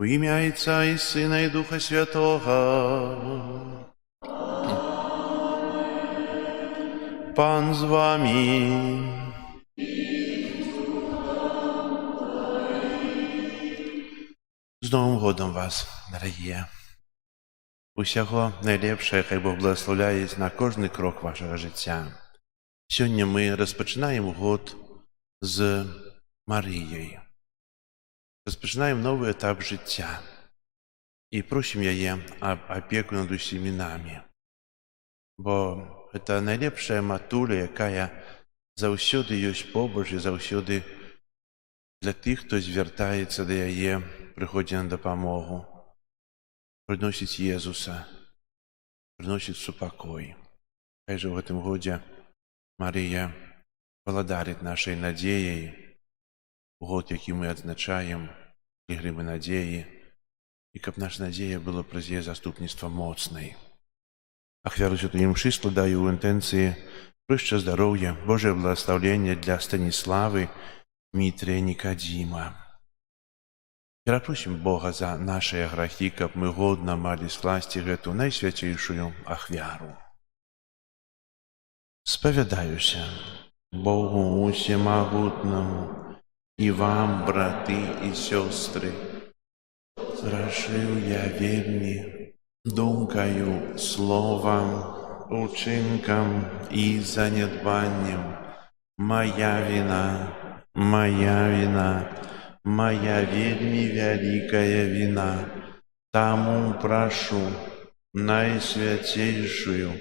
У ім'я Отця і Сина, і Духа Святого. Пан з вами. З Новим годом вас, дорогі. Усього найлепшого, хай Бог благословляє на кожний крок вашого життя. Сьогодні ми розпочинаємо год з Марією. Розпочинаємо новий етап життя. І просимо її об опеку над усіма нами. Бо це найлепша матуля, яка завсюди є побач і завсюди для тих, хто звертається до її, приходить на допомогу, приносить Єсуса, приносить супокой. Хай же в цьому годі Марія володарить нашою надією, год, який ми відзначаємо, гриби надії, і щоб наша надія була про її заступництво моцною. Ахвяру Святої Мши складаю у інтенції вище здоров'я, Боже благословення для Станіслави, Дмитрия, Никодима. Просим Бога за наши грехи, как мы годно мали скласти эту наисвятейшую ахвяру. Споведаюся Богу Всемогутному и вам, браты и сестры, грешил я вельми думкою, словом, учинком і занедбанням. Моя вина, моя вельми вялікая вина. Таму прашу найсвяцейшую,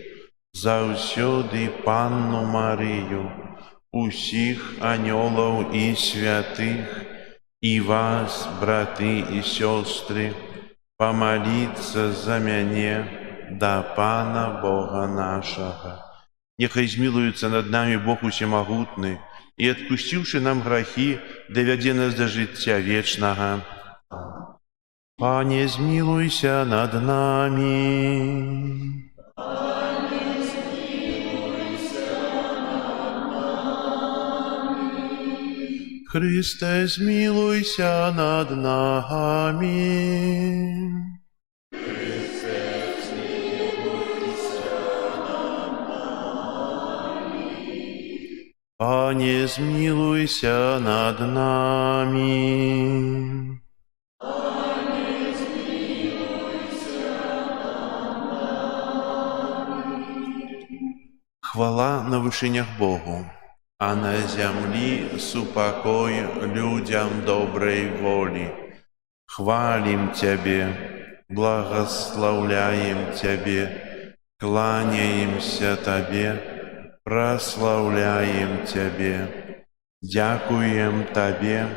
заўсёды Панну Марыю, усіх анёлаў і святых, і вас, браты і сёстры, помолиться за мяне да Пана Бога нашага. Нехай змилуется над нами Бог усемагутны, і, адпусціўшы нам грахі, давядзе нас да жыцця вечнага. Пане, змилуйся над нами. Христе, змилуйся над нами. Пане, змилуйся над нами. Хвала на вышынях Богу, а на зямлі супакой людям доброй воли. Хвалим Тебе, благословляем Тебе, кланяемся Тебе, прославляем Тебе, дякуем Тебе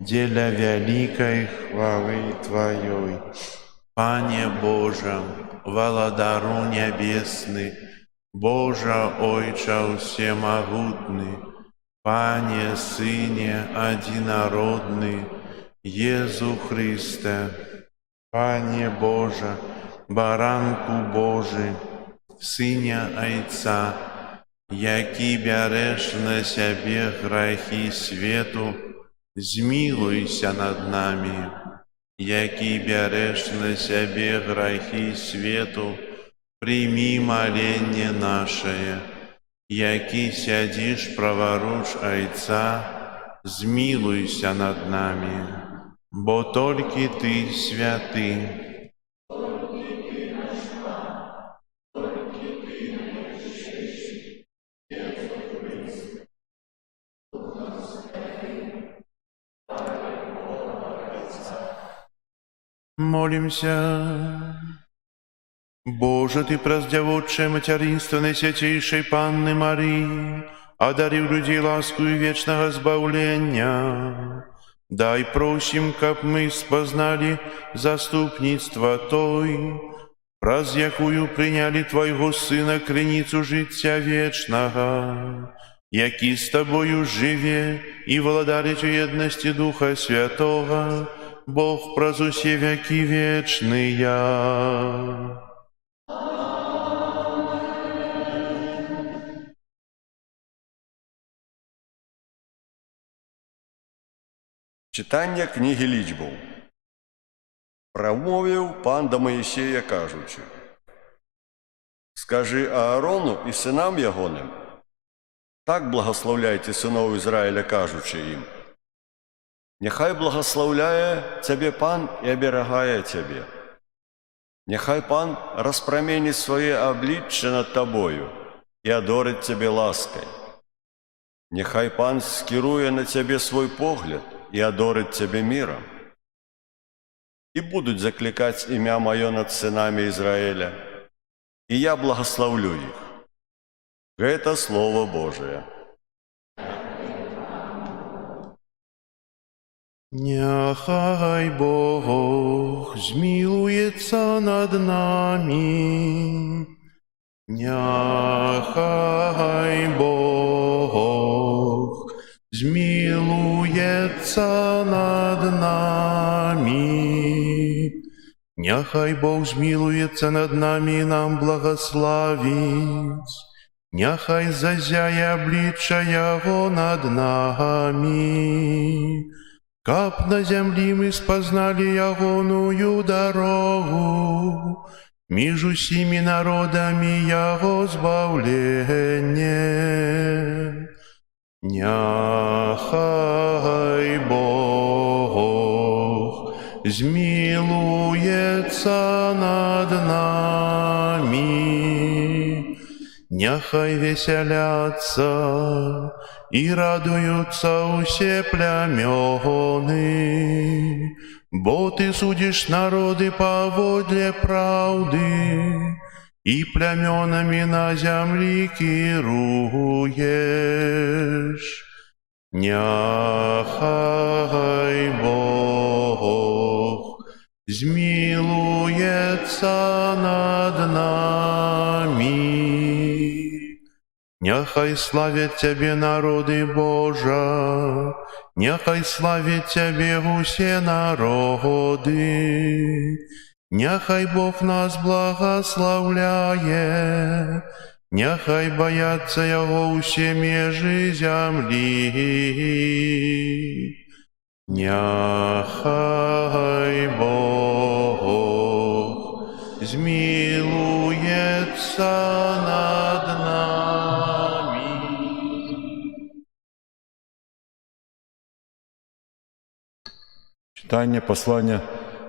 для великой хвалы Твоей. Пане Боже, Владару небесный, Боже Ойче всемогутный, Пане Сыне одинородный, Езу Христе, Пане Боже, Баранку Божий, Сыне Отца, які бяреш на себе грехи свету, змилуйся над нами. Які бяреш на себе грехи свету, прими моление наше. Які сядишь праворуч Отца, змилуйся над нами. Бо только Ты святый. Молимся. Боже, Ты праздявочее материнство Найсвятейшей Панны Марии, одарив людей ласкою вечного збавления. Дай просим, каб мы спознали заступництво Той, праз якую приняли Твоего Сына криницу життя вечного, які с Тобою живе и владарить у едности Духа Святого, Бог праз усе веки вечные. Читання книги лічбаў. Прамовіў пан да Моїсея, кажучи: «Скажи Аарону і синам ягоным, так благословляйте синов Ізраїля, кажучи їм: нехай благословляє Тебе Пан і оберігає Тебе. Нехай Пан розпромінить своє обличчя над Тобою і одорить Тебе лаской. Нехай Пан скерує на Тебе свой погляд и одорит Тебе миром. И будут закликать имя Мое над сынами Израиля, и я благословлю их». Это Слово Божие. Нехай Бог змилуется над нами. Нехай Бог змилуется над нами. Нехай Бог змилуется над нами и нам благословить. Нехай зазяє обличчя Його над нами. Каб на землі ми спознали Ягоную дорогу, між усіми народами Його збавлення. Нехай Бог змилуется смилуется над нами. Няхай веселятся и радуются все племены, бо Ты судишь народы поводле правды, и племенами на земли кируешь. Няхай Бог змилуется над нами. Няхай славят Тебе народы Божа, няхай славят Тебе все народы. Няхай Бог нас благословляет, няхай боятся Его все межи земли. Няхай Бог змилуется над нами. Читання послання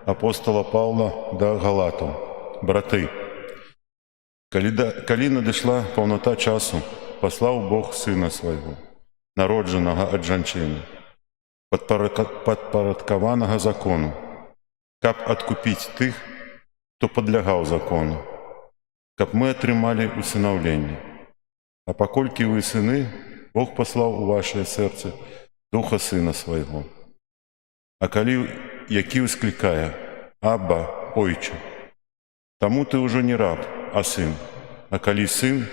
апостола Павла до Галатам. Брати, калі надышла паўната часу, паслаў Бог Сына Свайго, народжанага ад жанчыны, падпарадкаванага закону, каб адкупіць тых, хто падлягаў закону, каб мы атрымалі усынаўленне. А паколькі вы сыны, Бог паслаў у вашае сэрцы Духа Сына Свайго. А калі які ўсклікае: «Абба, Ойче», таму ты ўжо не раб, а сын. А калі сын,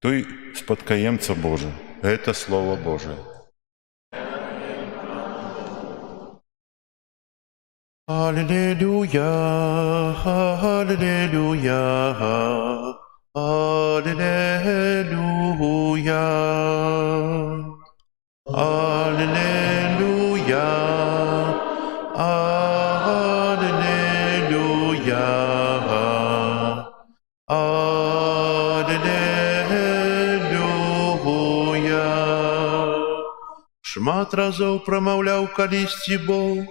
то і спадкаемца Божы. Гэта Слово Божие. Аллилуйя, аллилуйя, аллилуйя, аллилуйя, аллилуйя, аллилуйя. Шмат разоў прамаўляў калісьці Бог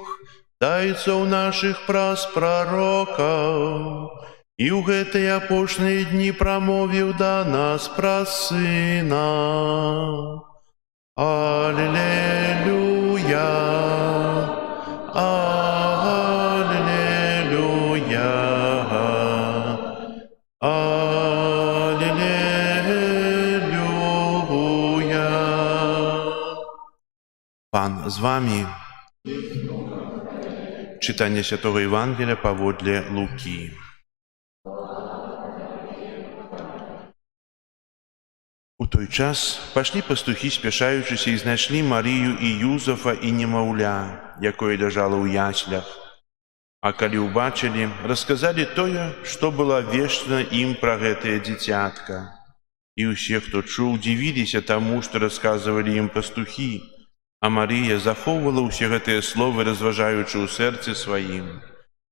дайцоў нашых праз прарокаў, і ў гэтыя апошнія дні прамовіў да нас праз Сына. Аллилуйя, аллилуйя, аллилуйя. Пан з вами. Czytanie Świętego Ewangelia powodle Luki. У той час пошли пастухи, спешаючися, і знайшли Марію і Юзефа і немовля, якое лежало у яслях. А калі убачили, рассказали тое, што было вешчана ім пра гэтае дзіцятка. І ўсе, хто чуў, дзівіліся таму, што расказвалі ім пастухі, а Марія захоўвала ўсе гэтыя словы, разважаючы ў сэрцы сваім.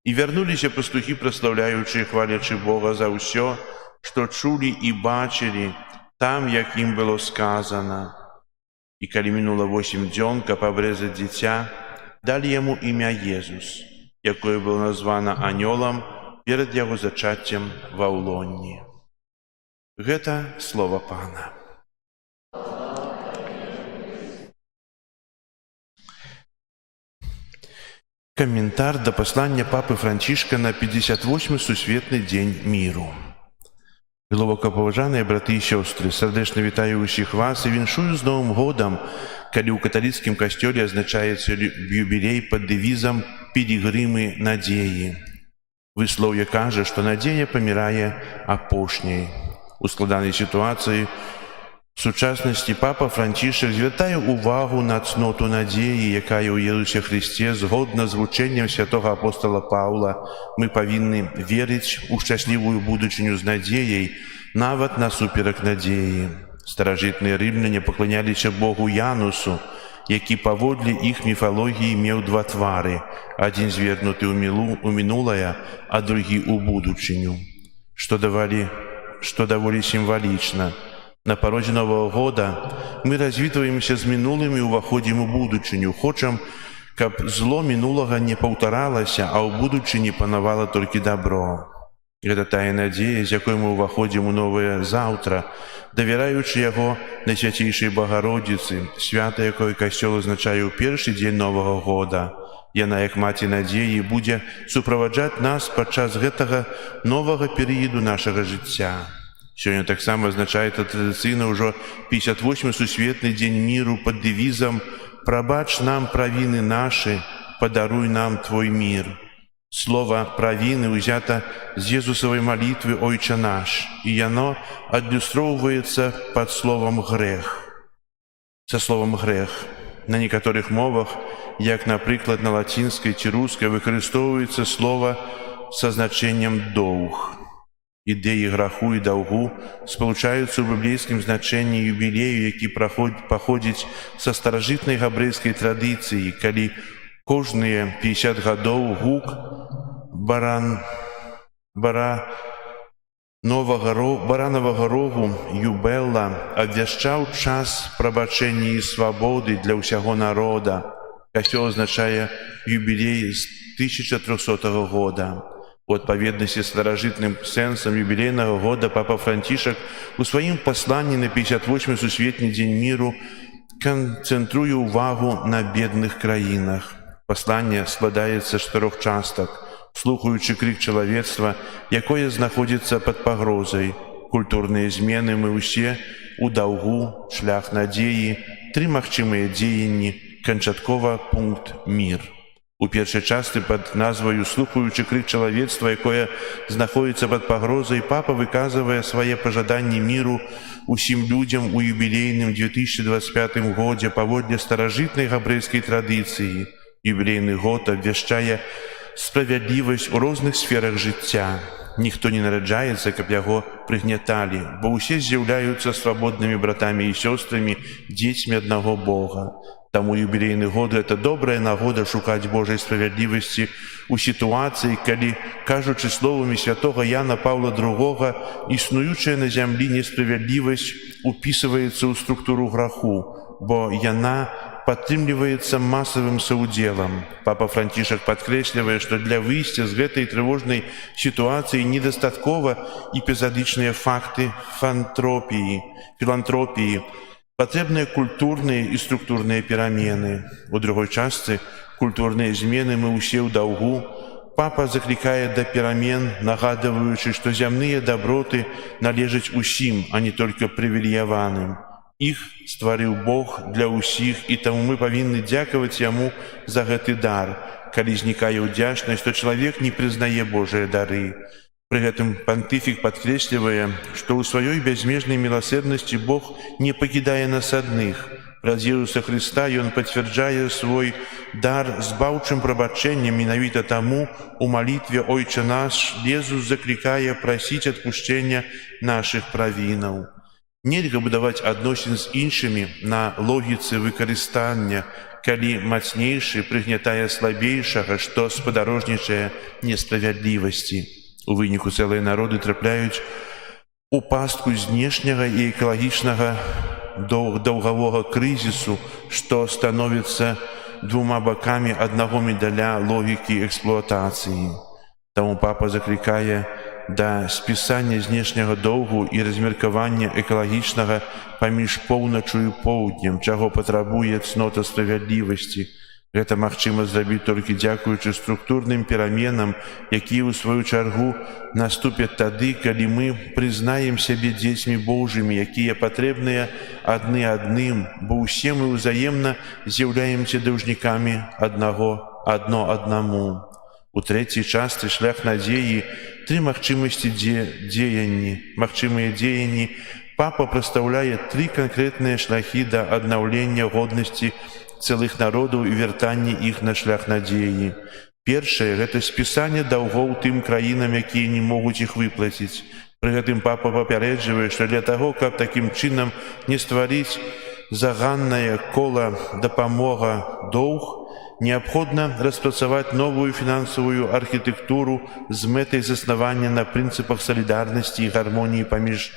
І вярнуліся пастухі, праслаўляючы і хвалячы Бога за ўсё, што чулі і бачылі там, як ім было сказана. І калі мінула 8 дзён, каб абрэзаць дзіця, далі яму імя Езус, якое было названа анёлам перад яго зачаццем ва ўлонні. Гэта слова Пана. Комментар до послания Папы Францішка на 58-й Сусветны дзень міру. Глибоко поважані брати і сестри, сердечно вітаю усіх вас і віншую з Новим годом, коли у католицькому костелі означається юбілей під девізом «Пілігрими надії». Вислов'я каже, що надія помирає апошній. У складаній ситуації в сучасності Папа Францішек звертає увагу на цноту надії, яка є у Ісусі Христі, згодно з вченням святого апостола Павла. Ми повинні вірити у щасливу будучиню з надією, навіть насуперек надії. Старожитні римляни поклонялися Богу Янусу, який поводле їх міфології мав два твари, один звернутий у минулое, а другий у будучиню, что довольно символично. На порозе Нового года мы развитываемся с минулым и уходим в будущее. Хочем каб зло мінулага не паўтаралася, а ў будучыні панавала толькі дабро. Гэта тая надзея, з якой мы ўваходзім у новае заўтра, давяраючы яго Найсвяцейшай Багародзіцы, свята якой Касцёл азначае ў першы дзень Новага года. Яна, як маці надзеі, будзе суправаджаць нас падчас гэтага новага перыяду нашага жыцця. Сёння таксама азначаецца традыцыйна ўжо 58-й сусветны дзень міру пад дэвізам «Прабач нам правіны нашы, падаруй нам твой мір». Слова «правіны» ўзята з Езусавай малітвы «Ойча наш», і яно адлюстроўваецца пад словам «грэх». Са словам «грэх» на некаторых мовах, як, напрыклад, на лацінскай ці рускай, выкарыстоўваецца слова са значэннем «доўг». Ідэі граху і даўгу спалучаюцца ў біблейскім значэнні юбілею, які паходзіць са старажытнай габрэйскай традыцыі, калі кожныя 50 гадоў гук баранавага рогу Юбэлла абвяшчаў час прабачэння і свабоды для ўсяго народа. Касцёл азначае юбілей з 1300 года. У адпаведнасці з старажытным сэнсам юбілейнага года папа Францішак у сваім пасланні на 58-й сусветні дзень міру канцэнтруе ўвагу на бедных краінах. Пасланне складаецца з 4 частак, слухаючы крык чалавецтва, якое знаходзіцца пад пагрозай. Культурныя змены мы ўсе у даўгу, шлях надзеі, 3 магчымыя дзеянні, канчаткова пункт мір. У першай частцы пад назваю «Слухаючы крык чалавецтва, якое знаходзіцца пад пагрозай», папа выказвае свае пажаданні міру усім людзям у юбілейным 2025 годзе паводле старажытнай габрэйскай традыцыі. Юбілейны год абвяшчае справядлівасць у розных сферах жыцця. Ніхто не нараджаецца, каб яго прыгняталі, бо ўсе з'яўляюцца свабоднымі братамі і сёстрамі, дзецьмі аднаго Бога. Таму юбілейны год – гэта добрая нагода шукаць Божай справядлівасці ў сітуацыі, калі, кажучы словамі святога Яна Паўла II, існуючая на зямлі несправядлівасць упісваецца ў структуру граху, бо яна падтрымліваецца масавым саўдзелам. Папа Францішак падкрэслівае, што для выйсця з гэтай трывожнай сітуацыі недастаткова эпізадычныя факты філантропіі, патрэбныя культурныя і структурныя перамены. У другой частцы «Культурныя змены мы ўсе ў даўгу» папа заклікае да перамен, нагадваючы, што зямныя даброты належаць усім, а не толькі прывілеяваным. Іх стварыў Бог для ўсіх, і таму мы павінны дзякаваць Яму за гэты дар. Калі знікае ўдзячнасць, то чалавек не прызнае Божыя дары. Пры гэтым пантыфік падкрэслівае, што ў сваёй бязмежнай міласэрнасці Бог не пакідае нас адных. Праз Езуса Хрыста Ён пацвярджае свой дар збаўчым прабачэннем, менавіта таму у малітве «Ойча наш» Езус заклікае прасіць адпушчэння нашых правінаў. Нельга будаваць адносін з іншымі на логіцы выкарыстання, калі мацнейшы прыгнятае слабейшага, што спадарожнічае несправядлівасці. У выніку цэлыя народы трапляюць у пастку знешняга і экалагічнага даўгавога крызісу, што становіцца двума бакамі аднаго медаля логікі эксплуатацыі. Таму папа заклікае да спісання знешняга доўгу і размеркавання экалагічнага паміж поўначу і поўднем, чаго патрабуе цнота справядлівасці. Гэта магчыма зрабіць толькі дзякуючы структурным пераменам, якія ў сваю чаргу наступяць тады, калі мы прызнаем сябе дзецьмі Божымі, якія патрэбныя адны адным, бо ўсе мы ўзаемна з'яўляемся даўжнікамі адно аднаму. У трэцяй частцы «Шлях надзеі» 3 магчымыя дзеянні. Папа прадстаўляе 3 канкрэтныя шляхі да аднаўлення годнасці цэлых народаў і вяртання іх на шлях надзеі. Першае – гэта спісанне даўгоў тым краінам, якія не могуць іх выплаціць. Пры гэтым папа папярэджвае, што для таго, каб такім чынам не стварыць заганнае кола дапамога доўг, неабходна распрацаваць новую фінансавую архітэктуру з мэтай заснавання на прынцыпах салідарнасці і гармоніі паміж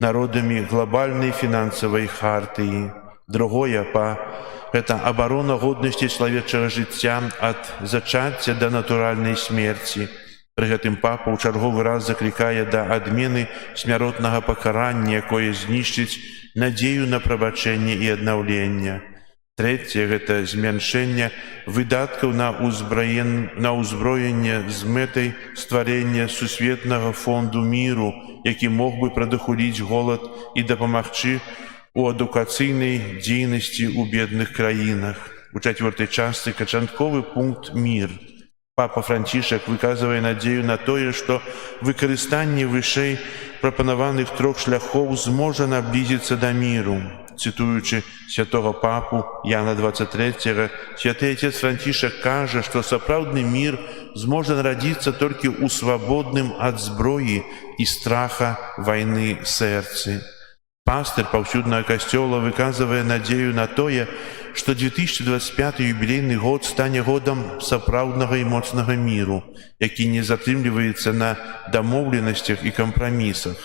народамі глобальнай фінансавай хартыі. Другое, па гэта абарона годнасці чалавечага жыцця ад зачацця да натуральнай смерці. Пры гэтым папа ў чарговы раз заклікае да адмены смяротнага пакарання, якое знішчыць надзею на прабачэнне і аднаўленне. Трэцяе – гэта змяншэнне выдаткаў на ўзброенне з мэтай стварэння сусветнага фонду міру, які мог бы прадухіліць голад і дапамагчы у адукацыйнай дзейнасці ў бедных краінах. У чацвёртай частцы канчатковы пункт «Мір». Папа Францішак выказвае надзею на тое, што выкарыстанне вышэй прапанаваных трох шляхоў зможа наблізіцца да міру. Цытуючы святого папу Яна 23, святы отец Францішак кажа, што сапраўдны мір зможа нарадзіцца толькі ў свабодным ад зброі і страха вайны сэрцы. Пастыр паўсюднага касцёла выказвае надзею на тое, што 2025 юбілейны год стане годам сапраўднага і моцнага міру, які не затрымліваецца на дамоўленасцях і кампрамісах.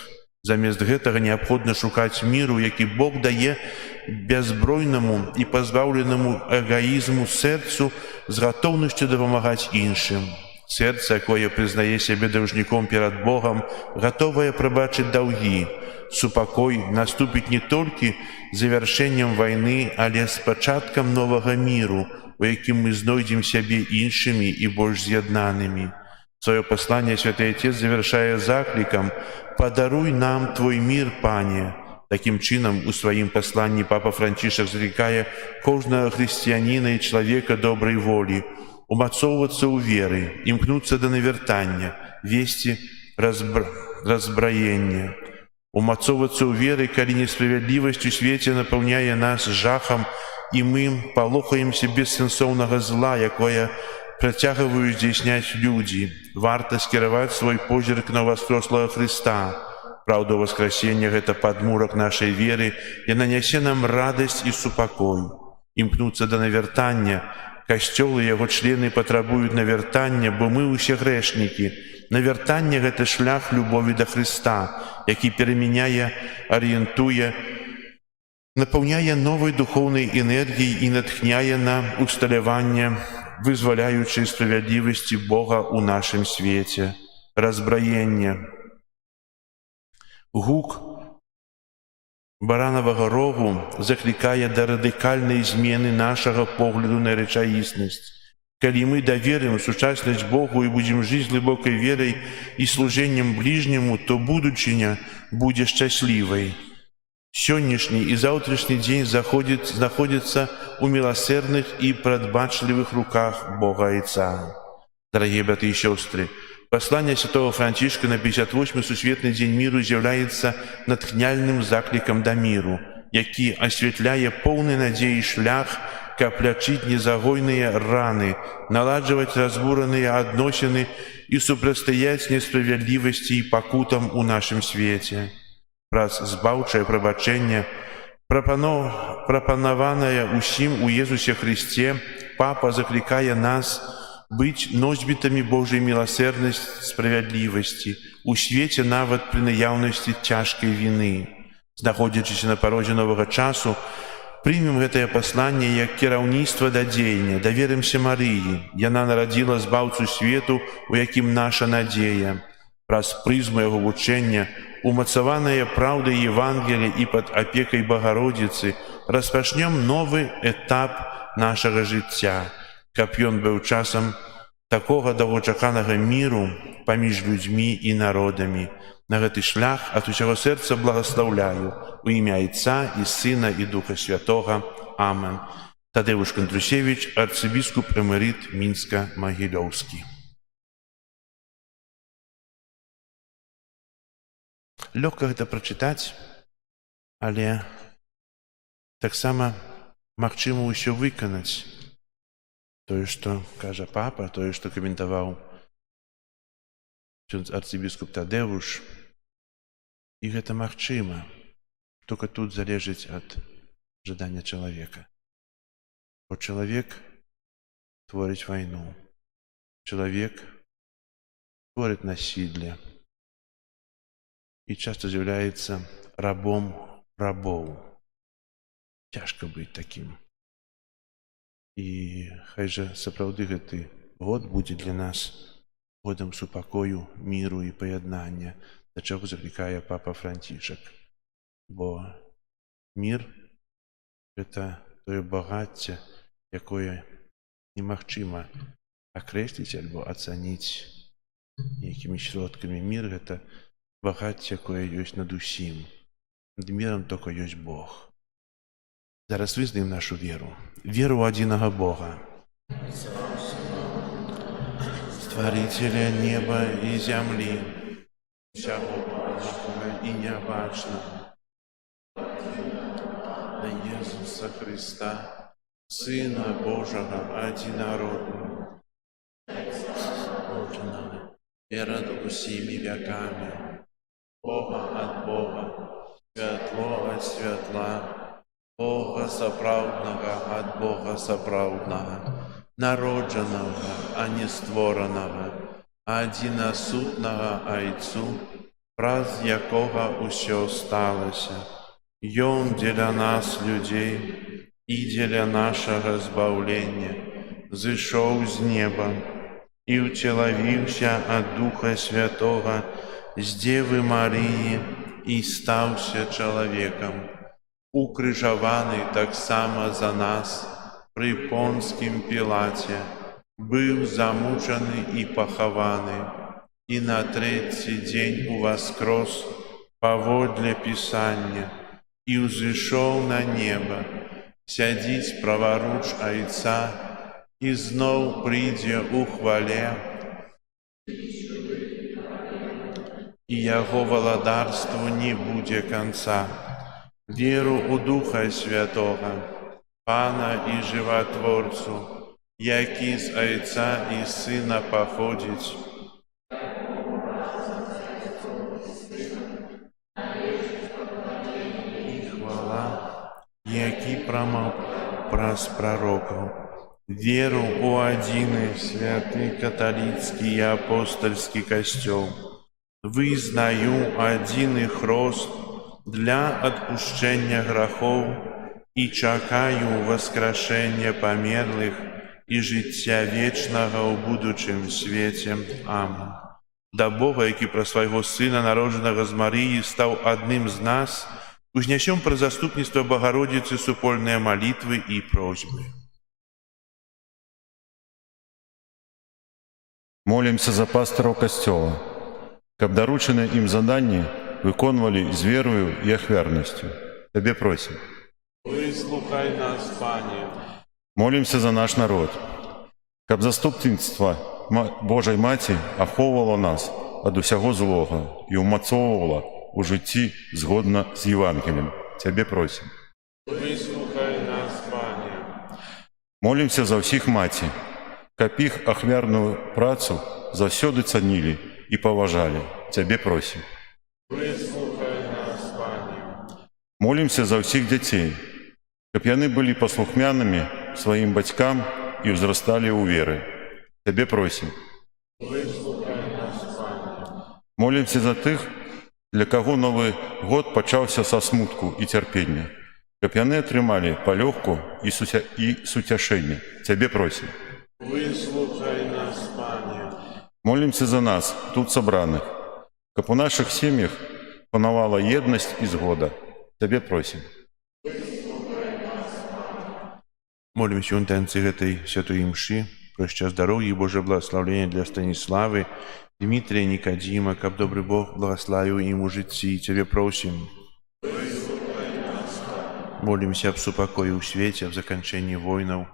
Замест гэтага неабходна шукаць міру, які Бог дае бяззбройнаму і пазбаўленаму эгоізму сэрцу з гатоўнасцю дапамагаць іншым. Сэрца, якое прызнае сябе даўжніком перад Богам, гатовае прабачыць даўгі. Супакой наступіць не толькі завяршэннем вайны, але з пачаткам новага міру, у якім мы знойдзем сябе іншымі і больш з'яднанымі. Сваё пасланне святы Отец завяршае заклікам «Падаруй нам Твой мір, Пане». Такім чынам, у сваім пасланні папа Францішак заклікае кожнага хрысціяніна і чалавека добрай волі умацоўвацца ў веры, імкнуцца да навяртання, весці разбраення. Умацоўвацца ў веры, калі несправядлівасць у свеце напаўняе нас жахам, і мы палохаемся бессэнсоўнага зла, якое працягваюць здзяйсняць людзі. Варта скіраваць свой позірк на ўваскрэслага Хрыста. Праўда воскресення – гэта падмурак нашай веры, яна нясе нам радасць і супакой. Імкнуцца да навяртання. Касцёл і яго члены патрабуюць навяртання, бо мы ўсе грэшнікі. Навяртанне – гэта шлях любові да Хрыста, які перамяняе, арыентуе, напаўняе новай духоўнай энергіяй і натхняе на усталяванне вызваляючай справядлівасці Бога ў нашым свеце. Разбраенне. Гук баранавага рогу заклікае да радыкальнай змены нашага погляду на рэчаіснасць. Калі мы даверым сучаснасць Богу і будзем жыць глыбокай верай і служэннем бліжняму, то будучыня будзе шчаслівай. Сённяшні і заўтрашні дзень знаходзіцца ў міласэрных і прадбачлівых руках Бога Айца. Дарагія браты і сёстры, пасланне святого Францішка на 58-й сусветны дзень міру з'яўляецца натхняльным заклікам да міру, які асвятляе поўны надзеі шлях, каб лячыць незагойныя раны, наладжваць разбураныя адносіны і супрацьстаяць несправядлівасці і пакутам у нашым свеце. Праз збаўчае прабачэнне, прапанаванае ўсім у Езусе Хрысце, папа заклікае нас быць носьбітамі Божай міласэрнасці, справядлівасці у свеце нават пры наяўнасці цяжкай віны. Знаходзячыся на парозе новага часу, прымем гэтае пасланне як кіраўніцтва да дзеяння, даверымся Марыі. Яна нарадзіла збаўцу свету, у якім наша надзея. Праз прызму яго вучэння, умацаваныя праўдай Евангелія і пад апекай Багародзіцы, распачнём новы этап нашага жыцця, каб ён быў часам такога доўгачаканага міру паміж людзьмі і народамі. На гэты шлях ад усяго сэрца благаслаўляю у імя Айца і Сына і Духа Святога. Амен. Тадеуш Кантрусевич, арцыбіскуп эмерыт Мінска-Магілёўскі. Лёгка гэта прачытаць, але таксама магчыма ўсё выканаць. Тое, што кажа папа, тое, што каментаваў арцыбіскуп Тадеуш, і гэта магчыма. Толькі тут залежыць ад жадання чалавека. Бо чалавек творыць вайну. Чалавек творыць насілле. І часта з'яўляецца рабом рабоў. Цяжка быць такім. І хай жа сапраўды гэты год будзе для нас годам супакою, міру і паяднання, да чаго заклікае папа Францішак. Бо мір – гэта тое багацце, якое немагчыма акрэсліць альбо ацаніць нейкімі сродкамі. Мір – гэта багацце, якое ёсць над усім. Над мірам толькі ёсць Бог. Зараз вызнаем нашу веру. Веру ў адзінага Бога, Стварителя неба і зямлі, усяго бачнага і нябачнага, на Jesúsa Христа, Сына Божага адзінароднага, перад усімі вякамі, Бога ад Бога, святло ад святла, Бога сапраўднага ад Бога сапраўднага, народжанага, а не створанага, адзінасутнага Айцу, праз якога ўсё сталася. Ён дзеля нас, людзей, і дзеля нашага збаўлення, зышоў з неба і ўцелавіўся ад Духа Святога з Дзевы Марыі і стаўся чалавекам, укрыжаваны таксама за нас пры Понскім Пілаце, быў замучаны і пахаваны, і на трэці дзень уваскрос паводле Пісання, і ўзышоў на неба, сядзіць праваруч Айца, і зноў прыйдзе ў хвале, і яго валадарству не будзе канца. Веру ў Духа Святога, Пана і Жыватворцу, які з Айца і Сына паходзіць, і хвала, які прамаў праз прарокаў. Веру ў адзіны святы каталіцкі і апостальскі касцёл. Вызнаю адзіны хрост для адпушчэння грахоў і чакаю васкрашэння памерлых і жыцця вечнага ў будучым свеце. Амэн. Да Бога, які праз свайго Сына, народжанага з Марыі, стаў адным з нас, узнясём праз заступніцтва Багародзіцы супольныя малітвы і просьбы. Молімся за пастыраў касцёла, каб даручаныя ім заданні выконвалі з верою і ахвярнасцю. Табе просім. Выслухай нас, Пане. Молімся за наш народ, каб заступніцтва Божай Маці ахоўвала нас ад усяго злога і ўмацоўвала у жыцці згодна з Евангеліем. Цябе просім. Выслухай нас, Пане. Молімся за ўсіх маці, каб іх ахвярную працу заўсёды цанілі і паважалі. Цябе просім. Выслухай нас, Пане. Молімся за ўсіх дзяцей, каб яны былі паслухмянымі сваім бацькам і ўзрасталі ў веры. Цябе просім. Выслухай нас, Пане. Молімся за тых, для каго Новы год пачаўся са смутку і цярпення, каб яны атрымалі палёгку і суцяшэнне. Цябе просім. Выслухай нас, Пане. Молімся за нас, тут сабраных, каб у нашых сем'ях панавала еднасць і згода. Цябе просім. Молімся ў інтэнцыі гэтай святой імшы про шчасце, здароўя і Божае благаслаўленне для Станіславы, Дмітрія, Нікадзіма, каб добры Бог благаславіў ім у жыцці. Цябе просім. Молімся аб супакоі ў свеце, аб заканчэнні войнаў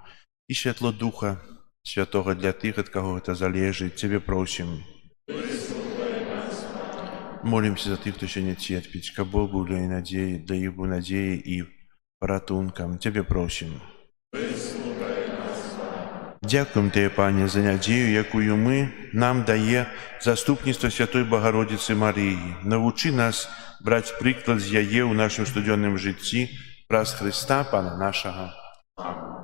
і святло Духа Святога для тых, ад каго гэта залежыць. Цябе просім. Молімся за тых, хто сёння церпіць, каб Бог быў для іх надзеяй, для іх быў надзеяй і паратункам. Цябе просім. Дзякуем Тебе, Пане, за надзею, якую нам дае заступніцтва Святой Багародзіцы Марыі. Навучы нас браць прыклад з яе ў нашым штодзённым жыцці праз Хрыста, Пана нашага. Амэн.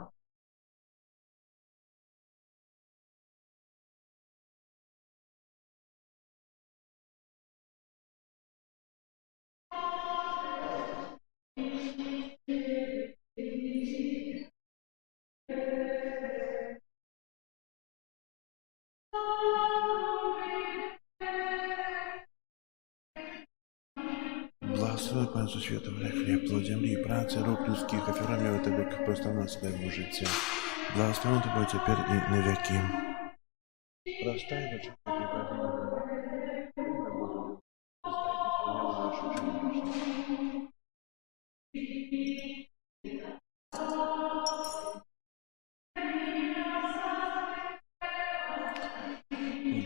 Благослови Пан Сусвітовий хліб, плод землі, праці рук людських, офірамляю Тебе, як просто на своєму житті. Благослови Тебе тепер і на віки. Простай, дочь, как и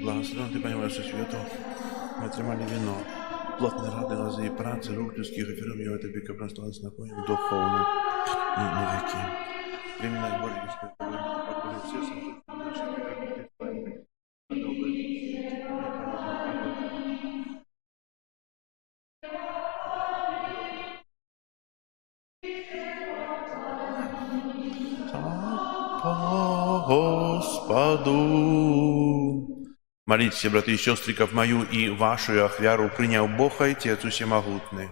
Благословен Ты, понимаешь, світу, ми тримали вино, плотно ради лози і праці рук людських, офіром його Тобі, як просталось напоєм духовно і на віки. Прими нас, Боже, Господь, покори все служители наши, как Ты Твои, Господу. Молитесь, браты и сестриков, мою и вашу ахвяру принял Бог Отец Всемогутный.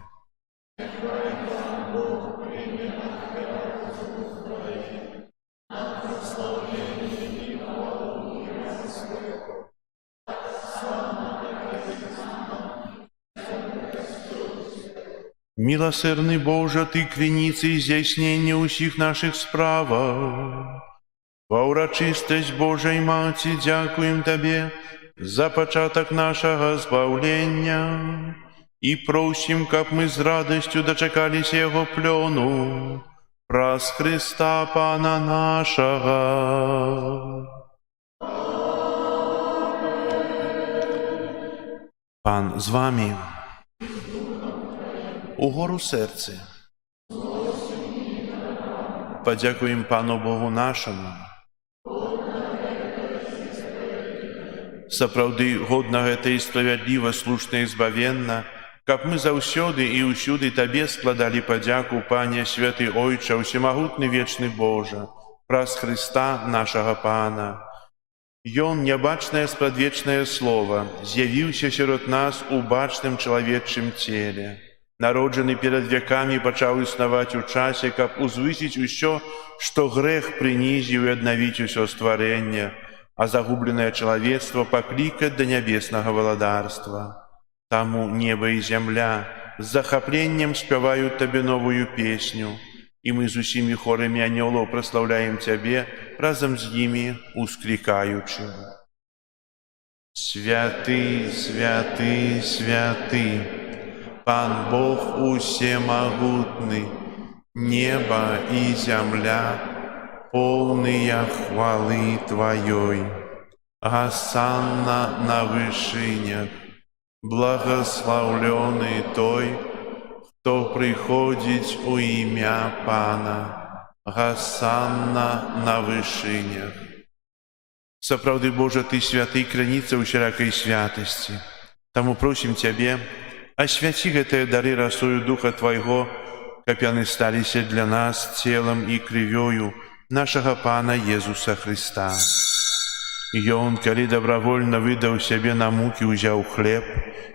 Милосердный Боже, Ты креница изъяснения усіх наших справах. Во урочистость Божей Маті дякуем Тебе за початок нашего збавлення и просим, как мы с радостью дочекались Его плену, праз Христа Пана нашего. Пан з вами. Угору серце. Подякуємо Пану Богу нашому. Сапраўды годна гэта і справядліва, слушна і збавенна, каб мы заўсёды і ўсюды Табе складалі падзяку, Пане, святы Ойча, усемагутны вечны Божа, праз Христа нашага Пана. Ён, нябачнае спрадвечнае Слова, з'явіўся сярод нас у бачным чалавечым целе. Народжаны перад вякамі, пачаў існаваць у часе, каб узвысіць усё, што грэх прынізіў і аднавіць усё стварэнне, а загубленае чалавецтва паклікаць да нябеснага валадарства. Таму неба і зямля з захапленнем спяваюць Табе новую песню, і мы з усімі хорамі анёлаў праслаўляем Цябе, разам з імі усклікаючы. Святы, святы, святы, Пан Бог усемагутны, неба і зямля, полные хвалы Твоей. Госанна на вышинях, благословленный Той, кто приходит у имя Пана. Госанна на вышинях. Сапраўды, Боже, Ты святы, краніца усялякай святости. Таму просім Цябе, освяти гэтыя дары расою Духа Твайго, каб яны сталіся для нас целом і крывёю нашага Пана Езуса Христа. Ён, калі добровольно выдаў сябе на мукі, узяў хлеб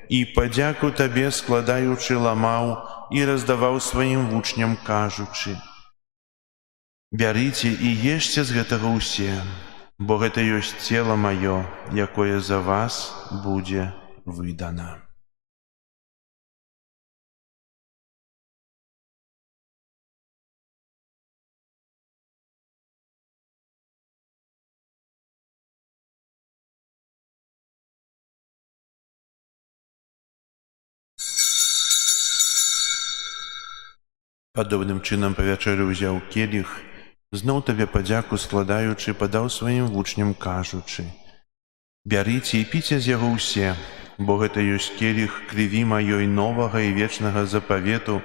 і падзяку Табе складаючы ламаў і раздаваў сваім вучням, кажучы: «Бярыце і ешце з гэтага ўсе, бо гэта ёсць цела маё, якое за вас будзе выдана». Падобным чынам па вячэры ўзяў келіх, зноў Табе падзяку складаючы, падаў сваім вучням, кажучы: «Бярыце і піце з яго ўсе, бо гэта ёсць келіх крыві маёй новага і вечнага запавету,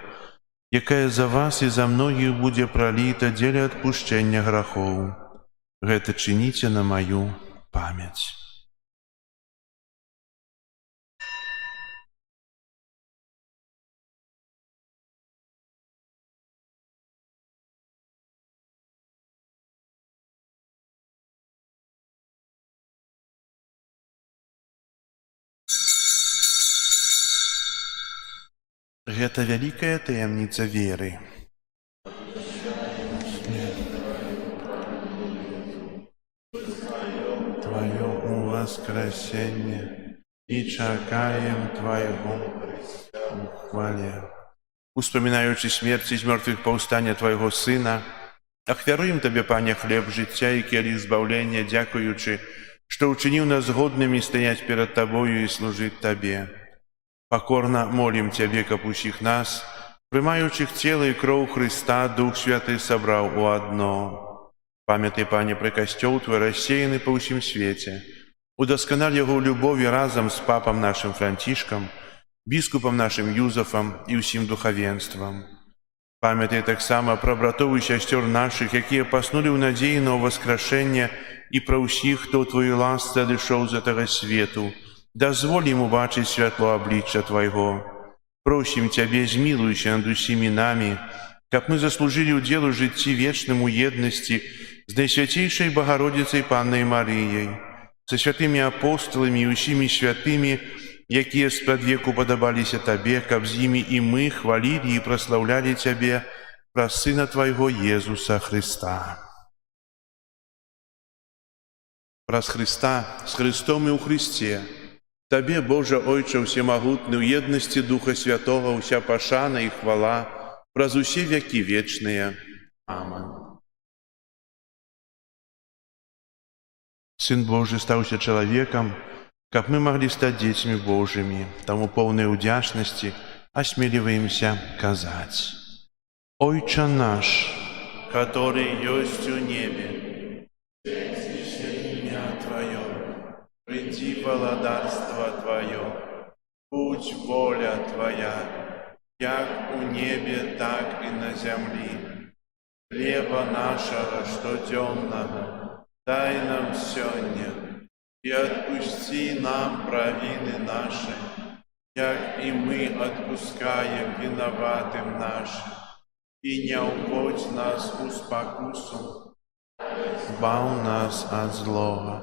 якая за вас і за многіх будзе праліта дзеля адпушчэння грахоў. Гэта чыніце на маю памяць». Гэта вялікая таямніца веры. Твоё воскресенье і чакаем Твайго у хвале. успоминаючи смерці з мертвых паўстання Твайго Сына, ахвяруем Табе, Пане, хлеб жыцця і келіх збаўлення, дзякуючы, што ўчыніў нас годнымі стаяць перад Табою і служыць Табе. Покорно молім Цябе, каб усіх нас, прымаючых цела і кроў Хрыста, Дух Святы сабраў у адно. Памятай, Пане, пра касцёл Твой рассеяны па ўсім свеце. Удасканаль яго ў любові разам з папам нашым Францішкам, біскупам нашым Юзафам і ўсім духавенствам. Памятай таксама пра братоў і сясцёр нашых, якія паснулі ў надзеі на ўваскрашэнне, і пра ўсіх, хто ў Твоёй ласцы адышоў з гэтага свету. Дазволь ім убачыць святло аблічча Твайго. Просім Цябе, змілуйся над усімі намі, каб мы заслужылі ўдзел у жыцці вечным у еднасці з Найсвяцейшай Багародзіцай Паннай Марыяй, са святымі апостоламі і усімі святымі, якія спрадвеку падабаліся Табе, каб з імі і мы хвалілі і праслаўлялі Цябе праз Сына Твайго Езуса Хрыста. Праз Хрыста, з Хрыстом і ў Хрысце, Табе, Божа Ойча ўсемагутны, у еднасці Духа Святога ўся пашана і хвала праз усе вякі вечныя. Аман. Сын Божий стаўся чалавекам, каб мы маглі стаць дзецьмі Божымі, таму поўнай удзячнасці асмеліваемся казаць. Ойча наш, который ёсць у небе, свяціся імя Твоё, придзі валадарства Твоё, будь воля Твоя, як у небе, так і на зямлі. Хлеба нашага штодзённага дай нам сёння, і адпусці нам правіны нашы, як і мы адпускаем вінаватым нашым, і не ўводзь нас у спакусу, збаў нас ад злога.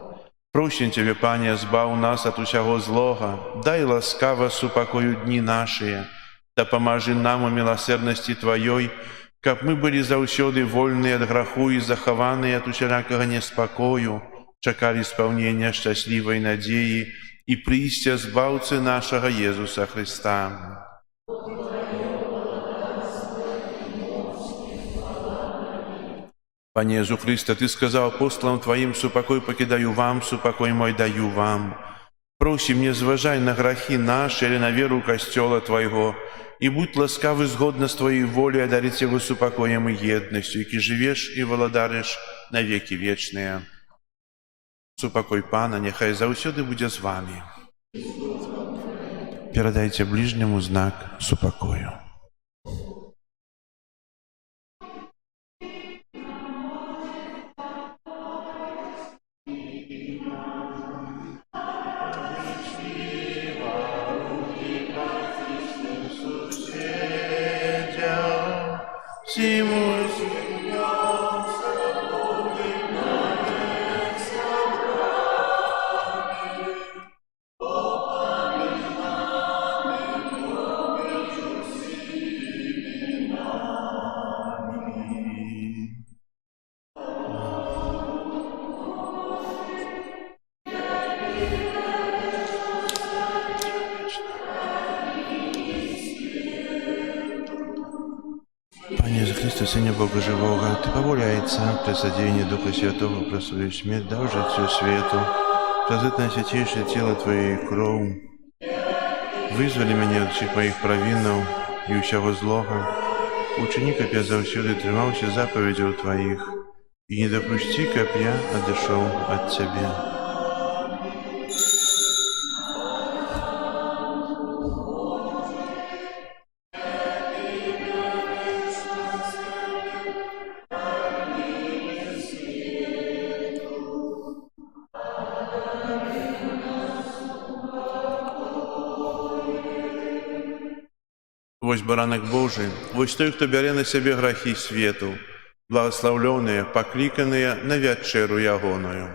Просім Цябе, Пане, збаў нас ад усяго злога, дай ласкава супакою дні нашыя, дапамажы нам у міласэрнасці Тваёй, каб мы былі заўсёды вольныя ад граху і захаваныя ад усялякага неспакою, чакалі спаўнення шчаслівай надзеі і прыйсця збаўцы нашага Езуса Хрыста. Пане Езу Хрысте, Ты сказаў апостолам Тваім: супакой пакідаю вам, супакой мой даю вам. Просім, не зважай на грахі нашы, але на веру касцёла Твайго, і будь ласкавы згодна з Твоей волі адарыць яго супакоем і еднасцю, які жывеш і валадарыш на векі вечныя. Супакой Пана няхай заўсёды будзе з вамі. Перадайце бліжняму знак супакою. Пане Иисус Христе, Сыне Бога Живого, Ты поволяй Отца при содеянии Духа Святого про свою смерть, дав життю свету, через это святейшее тело Твое и кровь. Вызвали меня от всех моих провинов и усяго злога. Учини, каб я заўсёды трымаўся заповедяў Твоих, и не допусти, каб я отошел от Тебя. Вось баранак Божий, вось той, хто бярэ на сябе грахі свету, благословленные, покликанные на вячеру ягоную.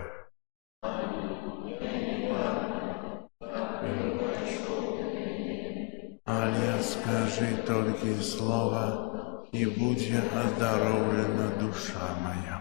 Але скажи только слово, и будет оздоровлена душа моя.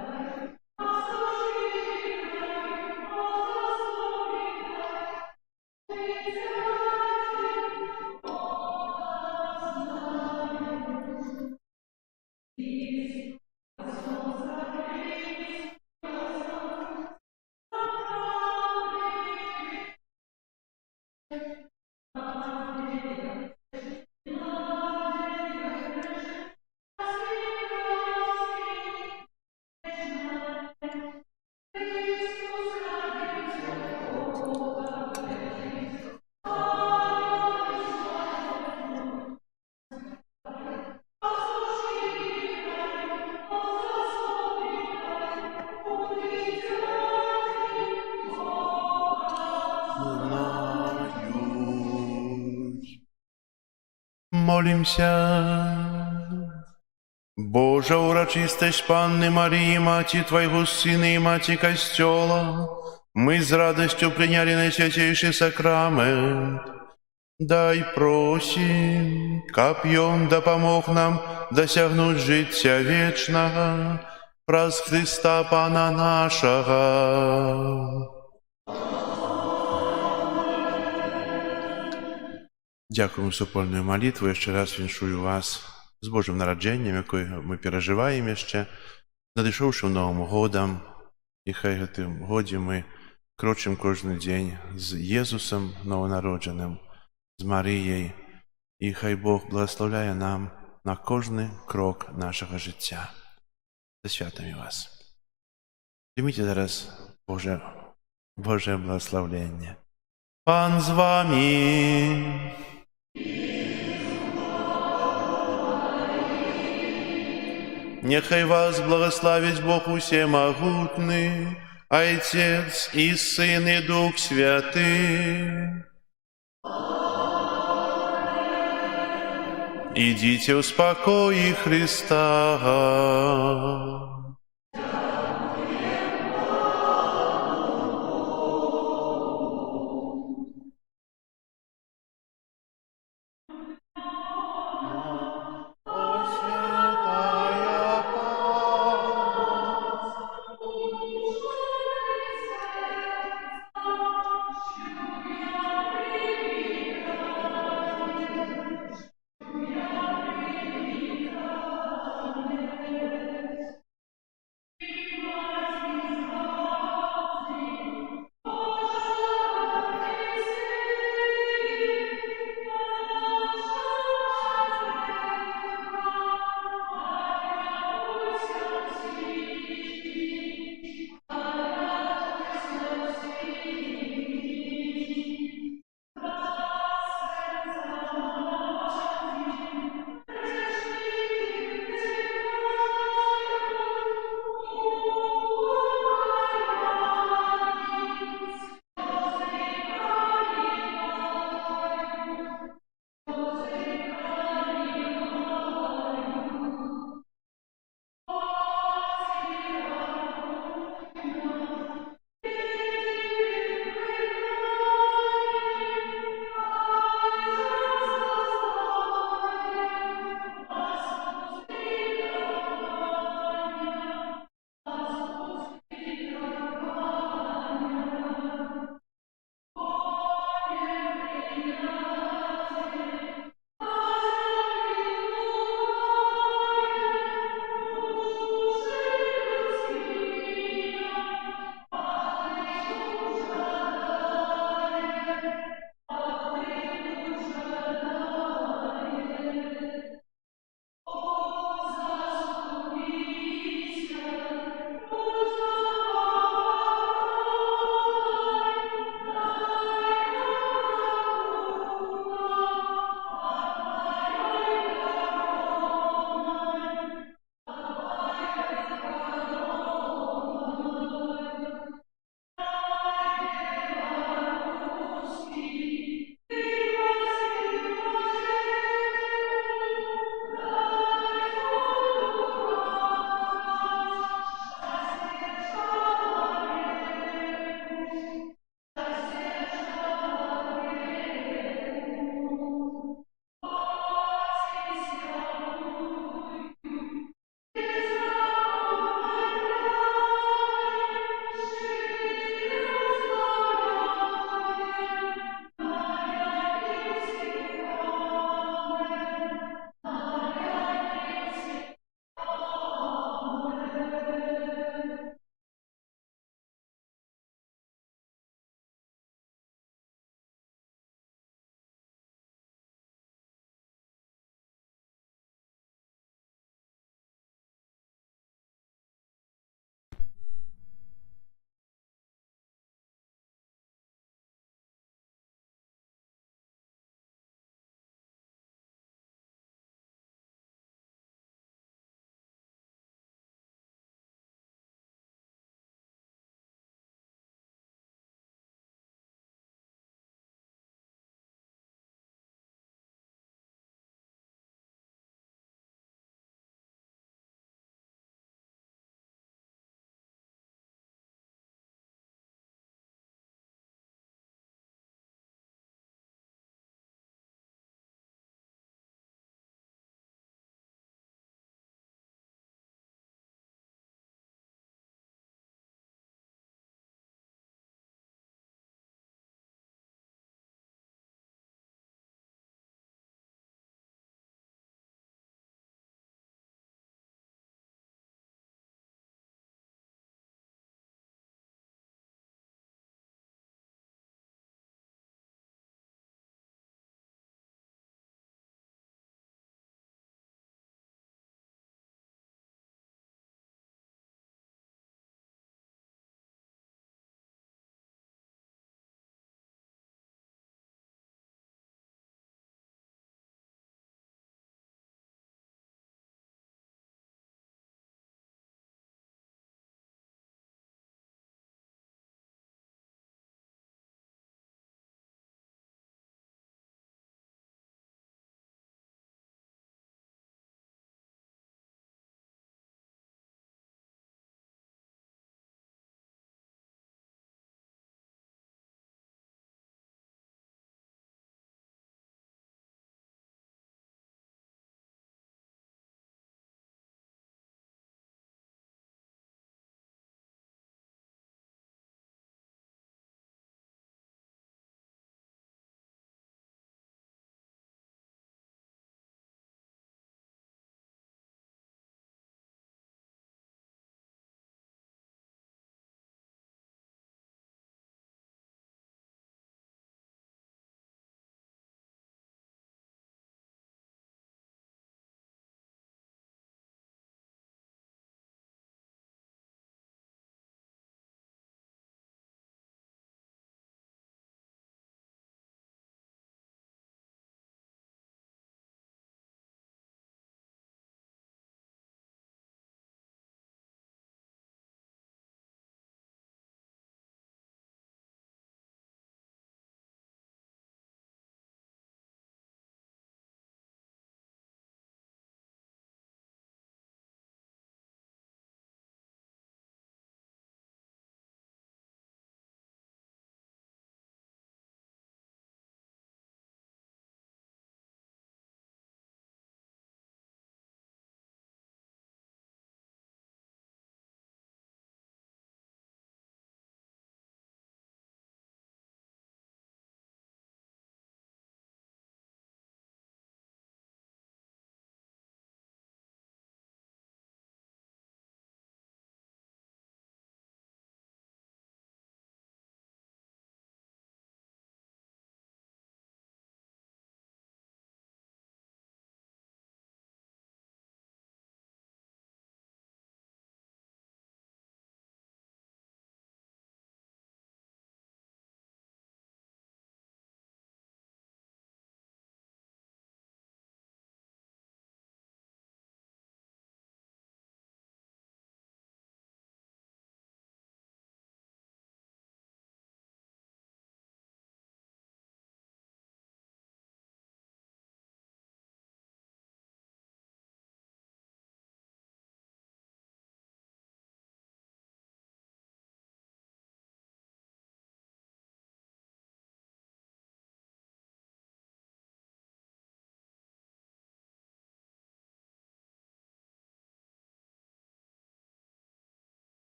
знають. Молимся. Божа урочистость Панны Марии, Мати Твоего Сына и Мати Костела, мы с радостью приняли наисвятейший сакрамент. Дай просим, копьем да помог нам досягнуть життя вечного, праз Христа Пана нашего. Дякуємо супольною молитвою. Ще раз віншую вас з Божим народженням, яке ми переживаємо ще, надійшовшим Новим годом. І хай в тим годі ми крочимо кожен день з Єсусом новонародженим, з Марією. І хай Бог благословляє нам на кожний крок нашого життя. Зі святами вас. Прийміть зараз Боже благословення. Пан з вами. Нехай вас благословить Бог Усемогутный, Отец и Сын и Дух Святый. Идите в спокое Христа.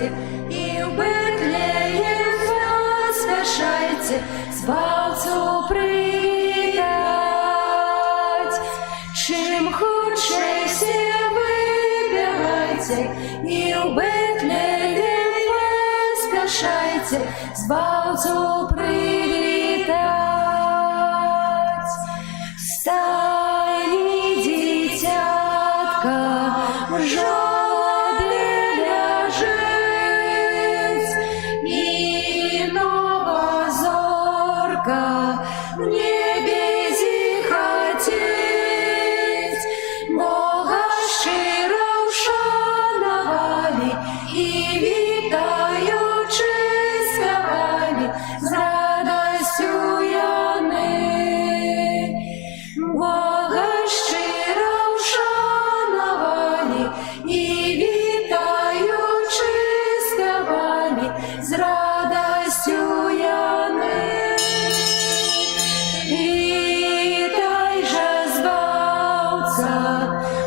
спешайте, и в Бетлеем поспешайте, Збавцу привітать. Чим худше все выбегайте, и в Бетлеем поспешайте, Збавцу привітать. Стайні дитятка в жаблі ляжить, і нова зорка в небі зіхатить. Бога щиро вшанували і вітаючи співали з радостю яни. Бога щиро вшанували і вітаючи співали з радостю яни. Вітай же, Збавца,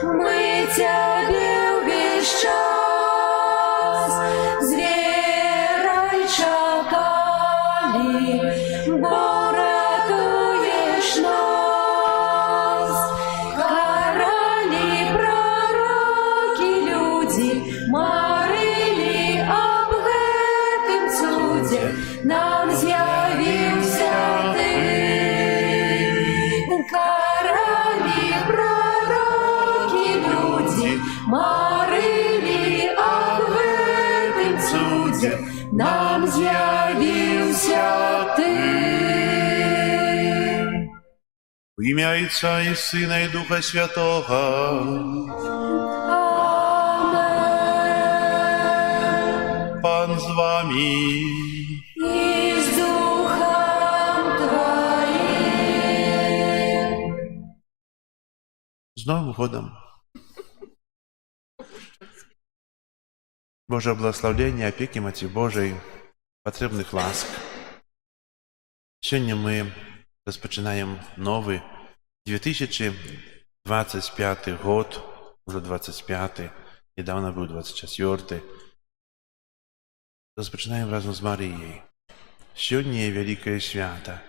ми тебе весь час з вірою чекали, бо рятуєш нас. Карали пророки люди, марили об гэтым цуде, нам з'явився ти. Карали пророки люди, марили об гэтым цуде, нам з'явився ти. В ім'я Отця і Сина і Духа Святого. Амен. Пан з вами. І з Духом Твоїм. З Новим годом. Боже благословення, опеки Маті Божої, потрібних ласк. Сьогодні ми розпочинаємо новий 2025 год, уже 25-й, недавно був 24-й. Розпочинаємо разом з Марією. Сьогодні є велике свято,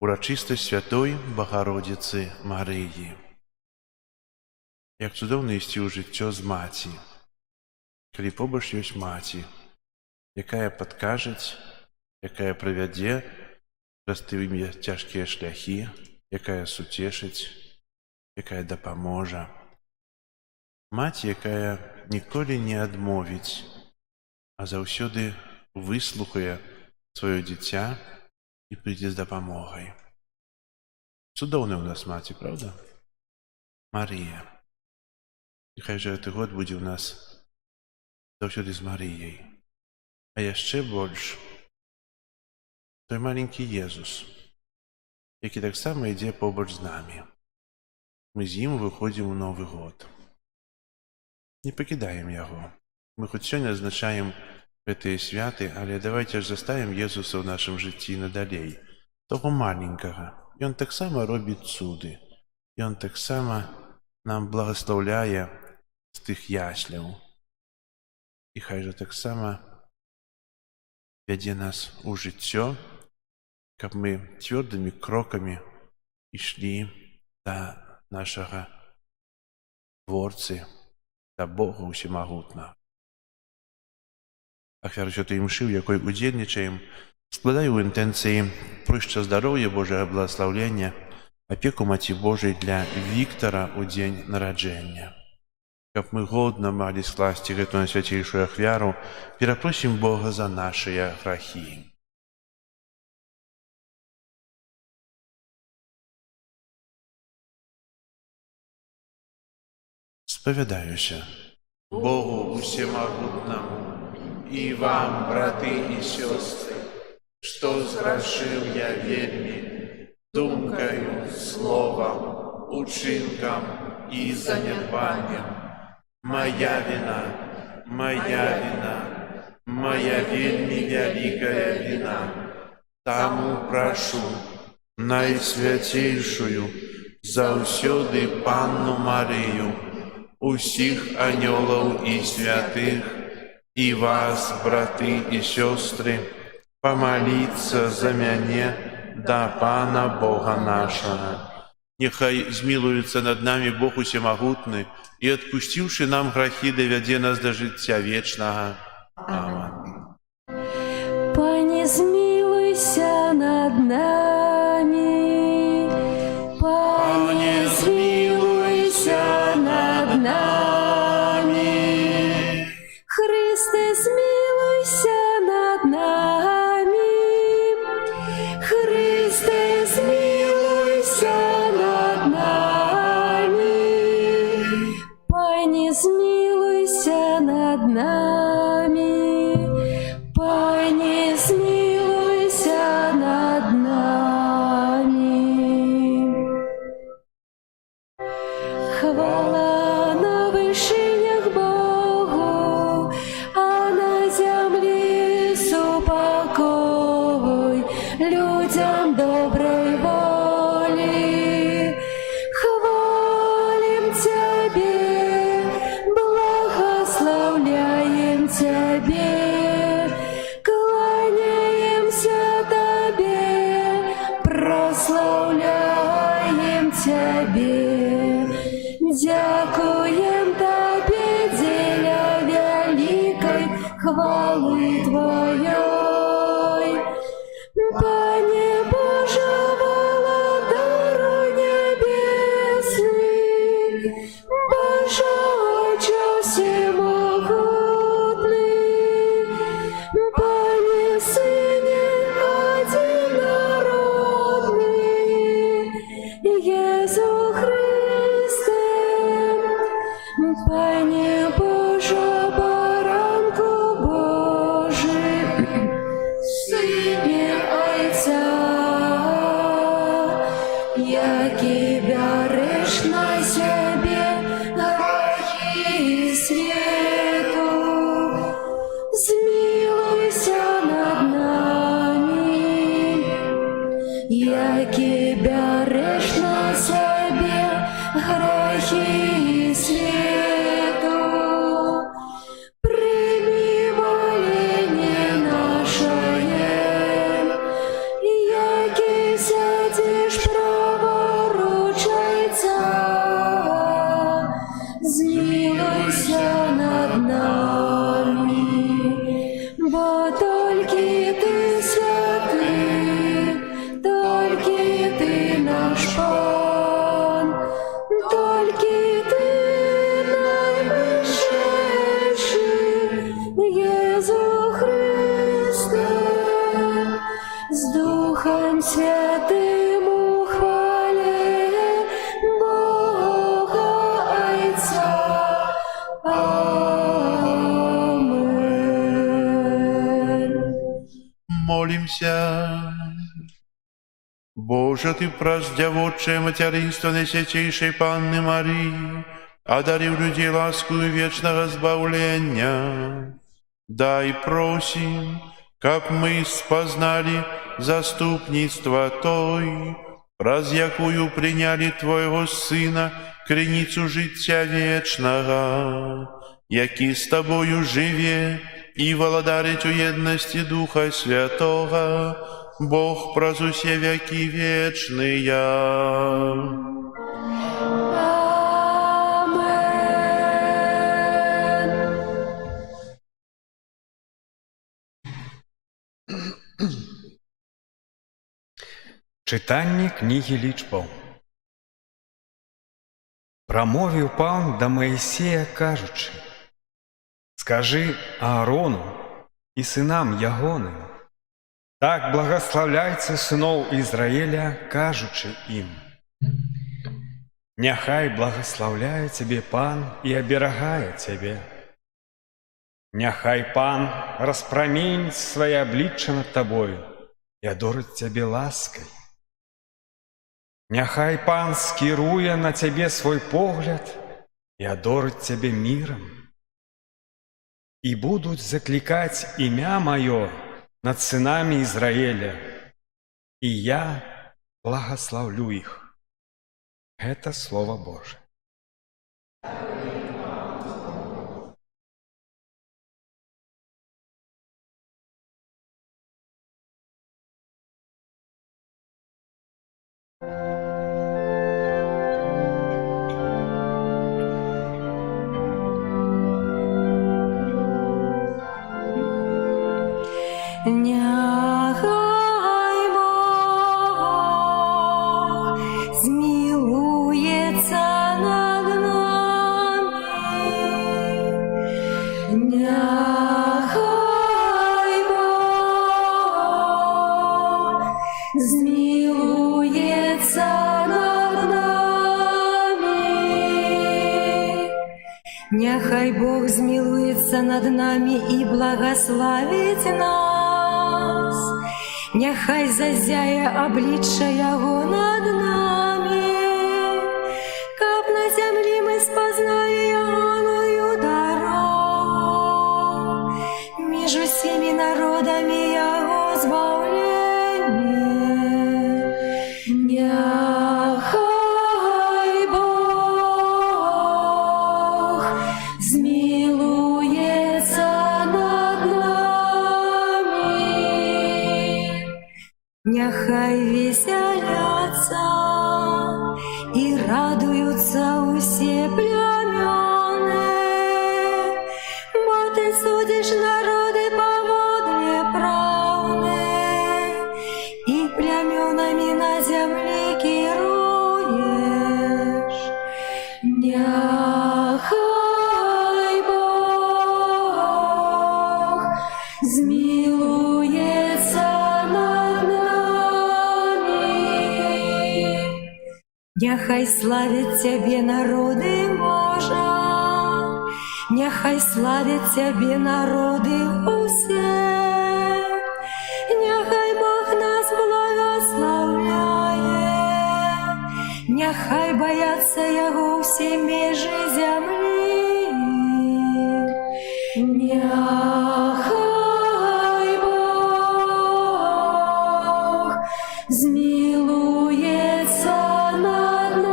урочистость Святої Богородиці Марії. Як чудовно істі у життя з маті, коли побач є маті, яка підкаже, яка приведе простими тяжкі шляхи, яка сутешить, яка допоможе. Мать, яка ніколи не відмовить, а завсюди вислухає своє дитя і прийде з допомогою. Чудовна у нас мати, правда? Марія. І хай же цей год буде у нас завсюди з Марією. А ще більше той маленький Єсус, який так само йде побач з нами. Ми з ним виходимо у Новий год. Не покидаємо його. Ми хоч сьогодні означаємо ці святи, але давайте ж заставимо Єсуса в нашому житті надалей, того маленького. І Він так само робить чуди. І Він так само нам благословляє з тих яслів. І хай же так само веде нас у життя, щоб ми твердими кроками йшли до нашого Творця, до Бога Усемогутного. Ахвяру Святої Мши, в якій удільничаємо, складаю інтенції про здоров'я, Божого благословення, опеку Маті Божої для Віктора у день народження. Щоб ми годно могли скласти эту найсвятейшую ахвяру, перепросим Бога за наши грехи. Споведаюся Богу Всемогутному и вам, браты и сестры, что сгрешил я вельми, думкою, словом, учинком и занедбанием. Моя вина, моя вельми великая вина. Тому прошу найсвятейшую завсёды Панну Марию, усіх аньолов і святих, и вас, браты и сестры, помолиться за мяне да Пана Бога нашего. Нехай змилуецца над нами Бог усемагутны и, отпустивший нам грехи, доведе нас до життя вечного. Аминь. Пане, змилуйся над нами. Пане, змилуйся над нами. Христе, змилуйся над нами. Христе, змилуйся над нами. Пане, змилуйся над нами. Пане, змилуйся над нами. Хвала на вышинях Богу, а на земле супокой людям доброй воли. Хвалим Тебе, благословляем Тебе, кланяемся Тебе, прославляем Тебе. Дякуем Тебе, деля великой хвалы Твоей. Пане Боже, владару небесный, Боже, Отче всемогутный, Пане Сыне одинородный, Иису Христе, Пане Боже, баранку Божий, Сыне Отца, яки береш на себе грехи свету, змилуйся над нами, яки береш на себе грехи свету. Прими моление наше, яки сядешь праворучайца, змилуйся над нами, бо только Ты святый, только Ты наш Пан, только Ты наивысший, Иису Христе, с Духом Святым ухвали Бога Отца. Аминь. Молимся. Боже, Ты праздявочее материнство Наисвятейшей Панны Марии, одарив людей ласкою вечного збавления. Дай просим, как мы спознали заступництво Той, раз якую приняли Твоего Сына, криницу життя вечного, який с Тобою живе и володарить у єдності Духа Святого, Бог праз усе веки вечные. Амен. Читанне кнігі лічбаў. Прамовіў пан да Маісея, кажучы: «Скажы Аарону і сынам ягоным, так благословляйце сыноў Ізраіля, кажучы ім: Няхай благословляе цябе пан і аберагае цябе. Няхай пан распраменіць свае аблічча над табою і адорыць цябе ласкай. Няхай пан скіруе на цябе свой погляд і адорыць цябе мірам. І будуць заклікаць імя маё над сынамі Ізраіля, і я благословлю іх». Гэта Слово Божие. Няхай Бог змилуется над нами. Няхай Бог змилуется над нами. Няхай Бог змилуется над нами и благословить нас. Няхай зазяе обличчя Його над нами. Каб на землі ми спознали Йогоною дорогу, між усіми народами Його збавлення. Няхай Бог змилуется над нами. Няхай веселятся и радуются все племены, бо ты судишь народы поводле правды, и племенами на земле керуешь. Няхай Бог змилуется над нами. Няхай славят Тебе народы Божа, няхай славят Тебе народы усе. Няхай Бог нас благословляет, няхай боятся Його все межи земли. Няхай Бог змилуется над нами.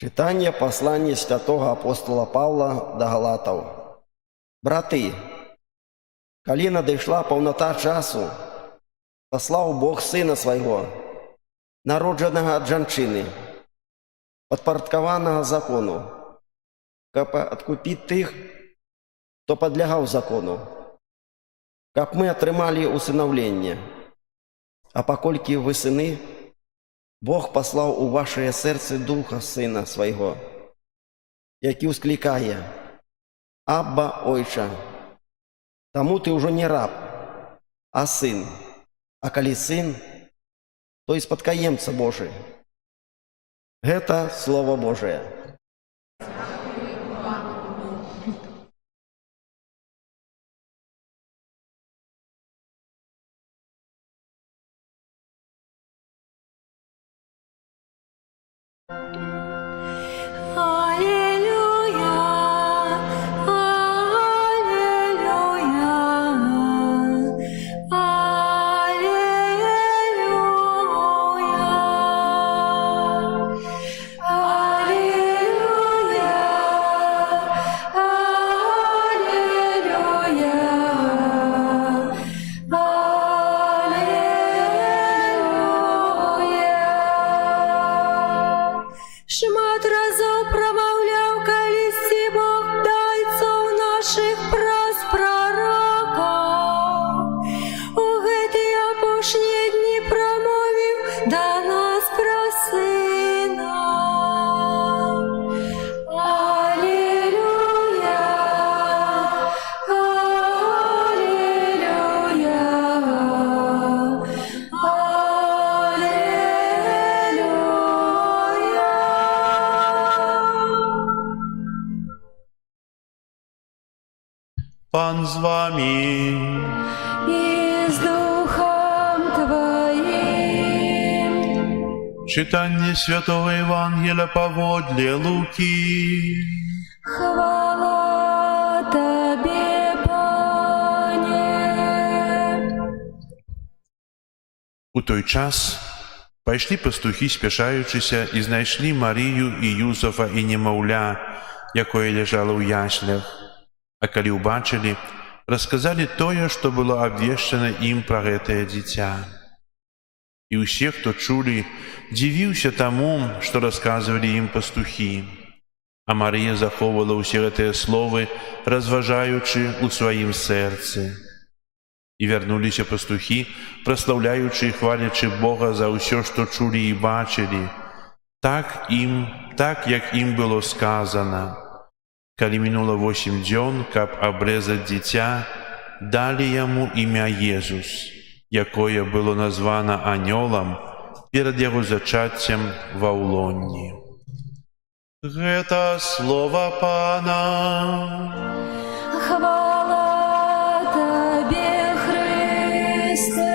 Читання послання святого апостола Павла до Галатаў. Браты, калі надышла паўната часу, паслаў Бог Сына Свайго, народжанага ад жанчыны, падпарадкаванага закону, каб адкупіць тых, хто падлягаў закону, каб мы атрымалі усынаўленне. А паколькі вы сыны, Бог паслаў у вашае сэрцы Духа Сына Свайго, які ўсклікае: «Абба, Ойча». Таму ты ўжо не раб, а сын. А калі сын, то і спадкаемца Божы. Гэта Слово Божие. Аллилуйя, аллилуйя, аллилуйя, аллилуйя. Шмат разоў прамаўляў калісьці Бог дайцоў нашых праз прарокаў. У гэтыя апошнія дні прамовіў да нас праз Сына. Аллилуйя, аллилуйя, Пан з вами. и с Духом Твоим. Читання Святого Євангелія поводле Луки. Хвала Тебе, Пане. У той час пайшлі пастухі, спяшаючыся, і знайшлі Марію і Юзафа і немаўля, якое ляжала ў яслях. А калі ўбачылі, расказалі тое, што было абвешчана ім пра гэтае дзіця. І ўсе, хто чулі, дзівіўся таму, што расказвалі ім пастухі. А Марыя захоўвала ўсе гэтыя словы, разважаючы ў сваім сэрцы. І вярнуліся пастухі, праслаўляючы і хвалячы Бога за ўсё, што чулі і бачылі, так, як ім было сказана. Калі мінула 8 дзён, каб абрэзаць дзіця, далі яму імя Езус, якое было названа анёлам перад яго зачаццем ва ўлонні. Гэта слова Пана. Хвала Тебе, Христе.